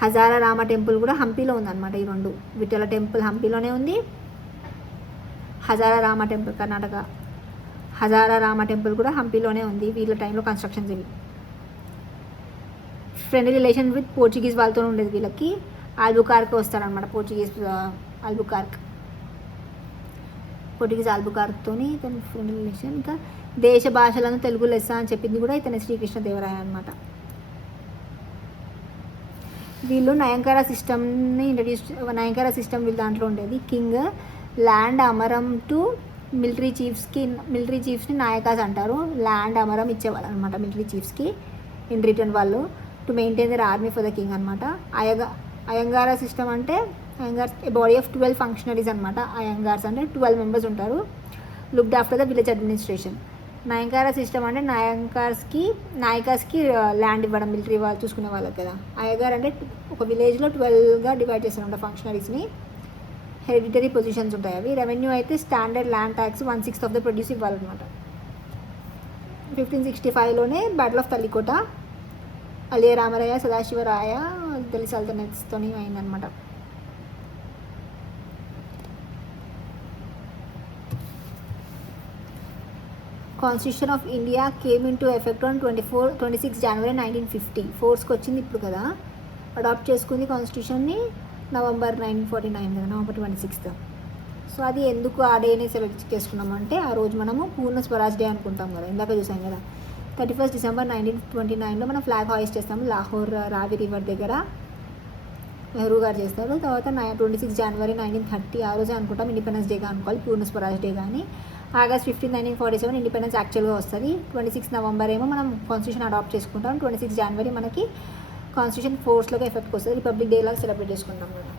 హజారా రామ టెంపుల్ కూడా హంపీలో ఉందన్నమాట. ఈ రెండు, విఠల టెంపుల్ హంపీలోనే ఉంది, హజారా రామ టెంపుల్ కర్ణాటక. హజారా రామ టెంపుల్ కూడా హంపీలోనే ఉంది. వీళ్ళ టైంలో కన్స్ట్రక్షన్స్ ఇవి. ఫ్రెండ్లీ రిలేషన్ విత్ పోర్చుగీస్ వాళ్ళతో ఉండేది వీళ్ళకి. ఆల్బుకార్క్ వస్తాడనమాట, పోర్చుగీస్ ఆల్బుకార్క్. పోర్చుగీస్ ఆల్బుకార్క్తోని ఇతని ఫ్రెండ్ రిలేషన్. ఇంకా దేశ భాషలను తెలుగు లెస్స అని చెప్పింది కూడా ఇతని శ్రీకృష్ణదేవరాయ అనమాట. వీళ్ళు నయంకార సిస్టమ్ని నయంకార సిస్టమ్ వీళ్ళ దాంట్లో ఉండేది. King land amaram to military చీఫ్స్ని నాయకాస్ అంటారు. ల్యాండ్ అమరం ఇచ్చేవాళ్ళు అనమాట మిలిటరీ చీఫ్స్కి. ఇన్ రిటర్న్ వాళ్ళు to maintain their army for the king అనమాట. అయంగార సిస్టమ్ అంటే Ayagars a body of 12 functionaries అనమాట. అయంగార్స్ అంటే 12 మెంబర్స్ ఉంటారు. Looked after the village administration. Nayankara system అంటే నాయకాస్కి ల్యాండ్ ఇవ్వడం, మిలిటరీ వాళ్ళు చూసుకునే వాళ్ళకి కదా. అయ్యగారు అంటే ఒక విలేజ్లో 12గా డివైడ్ చేస్తారంట ఫంక్షనరీస్ని. హెరిడిటరీ పొజిషన్స్ ఉంటాయి అవి. రెవెన్యూ అయితే standard land tax 1/6 of the produce ఇవ్వాలన్నమాట. 1565లోనే బ్యాటిల్ ఆఫ్ తల్లికోట అలియ రామరాయ సదాశివరాయ ఢిల్లీ సల్తనట్స్తో అయిందనమాట. Constitution of India came in to effect on 26 January 1950. ఫోర్స్కి వచ్చింది ఇప్పుడు కదా. అడాప్ట్ చేసుకుంది కాన్స్టిట్యూషన్ని నవంబర్ 1949 కదా, నవంబర్ 26. సో అది ఎందుకు ఆ డేని సెలెక్ట్ చేసుకున్నామంటే ఆ రోజు మనము పూర్ణ స్వరాజ్ డే అనుకుంటాం కదా, ఇందాక చూసాం కదా. 31 డిసెంబర్ 1929లో మనం ఫ్లాగ్ హాయిస్ట్ చేస్తాము లాహోర్ రావి రివర్ దగ్గర. నెహ్రూ గారు చేస్తారు. తర్వాత 26 జనవరి 1930 ఆ రోజే అనుకుంటాం ఇండిపెండెన్స్ డేగా అనుకోవాలి, పూర్ణ స్వరాజ్ డే. కానీ ఆగస్ట్ 15, 1947 ఇండిపెండెన్స్ యాక్చువల్గా వస్తుంది. 26 నవంబర్ ఏమో మనం కాన్స్టిట్యూషన్ అడాప్ట్ చేసుకుంటాం. 26 జనవరి మనకి కాన్స్టిట్యూషన్ ఫోర్స్లోకి ఎఫెక్ట్కి వస్తుంది. రిపబ్లిక్ డే లాగా సెలబ్రేట్ చేసుకుంటాం మనం.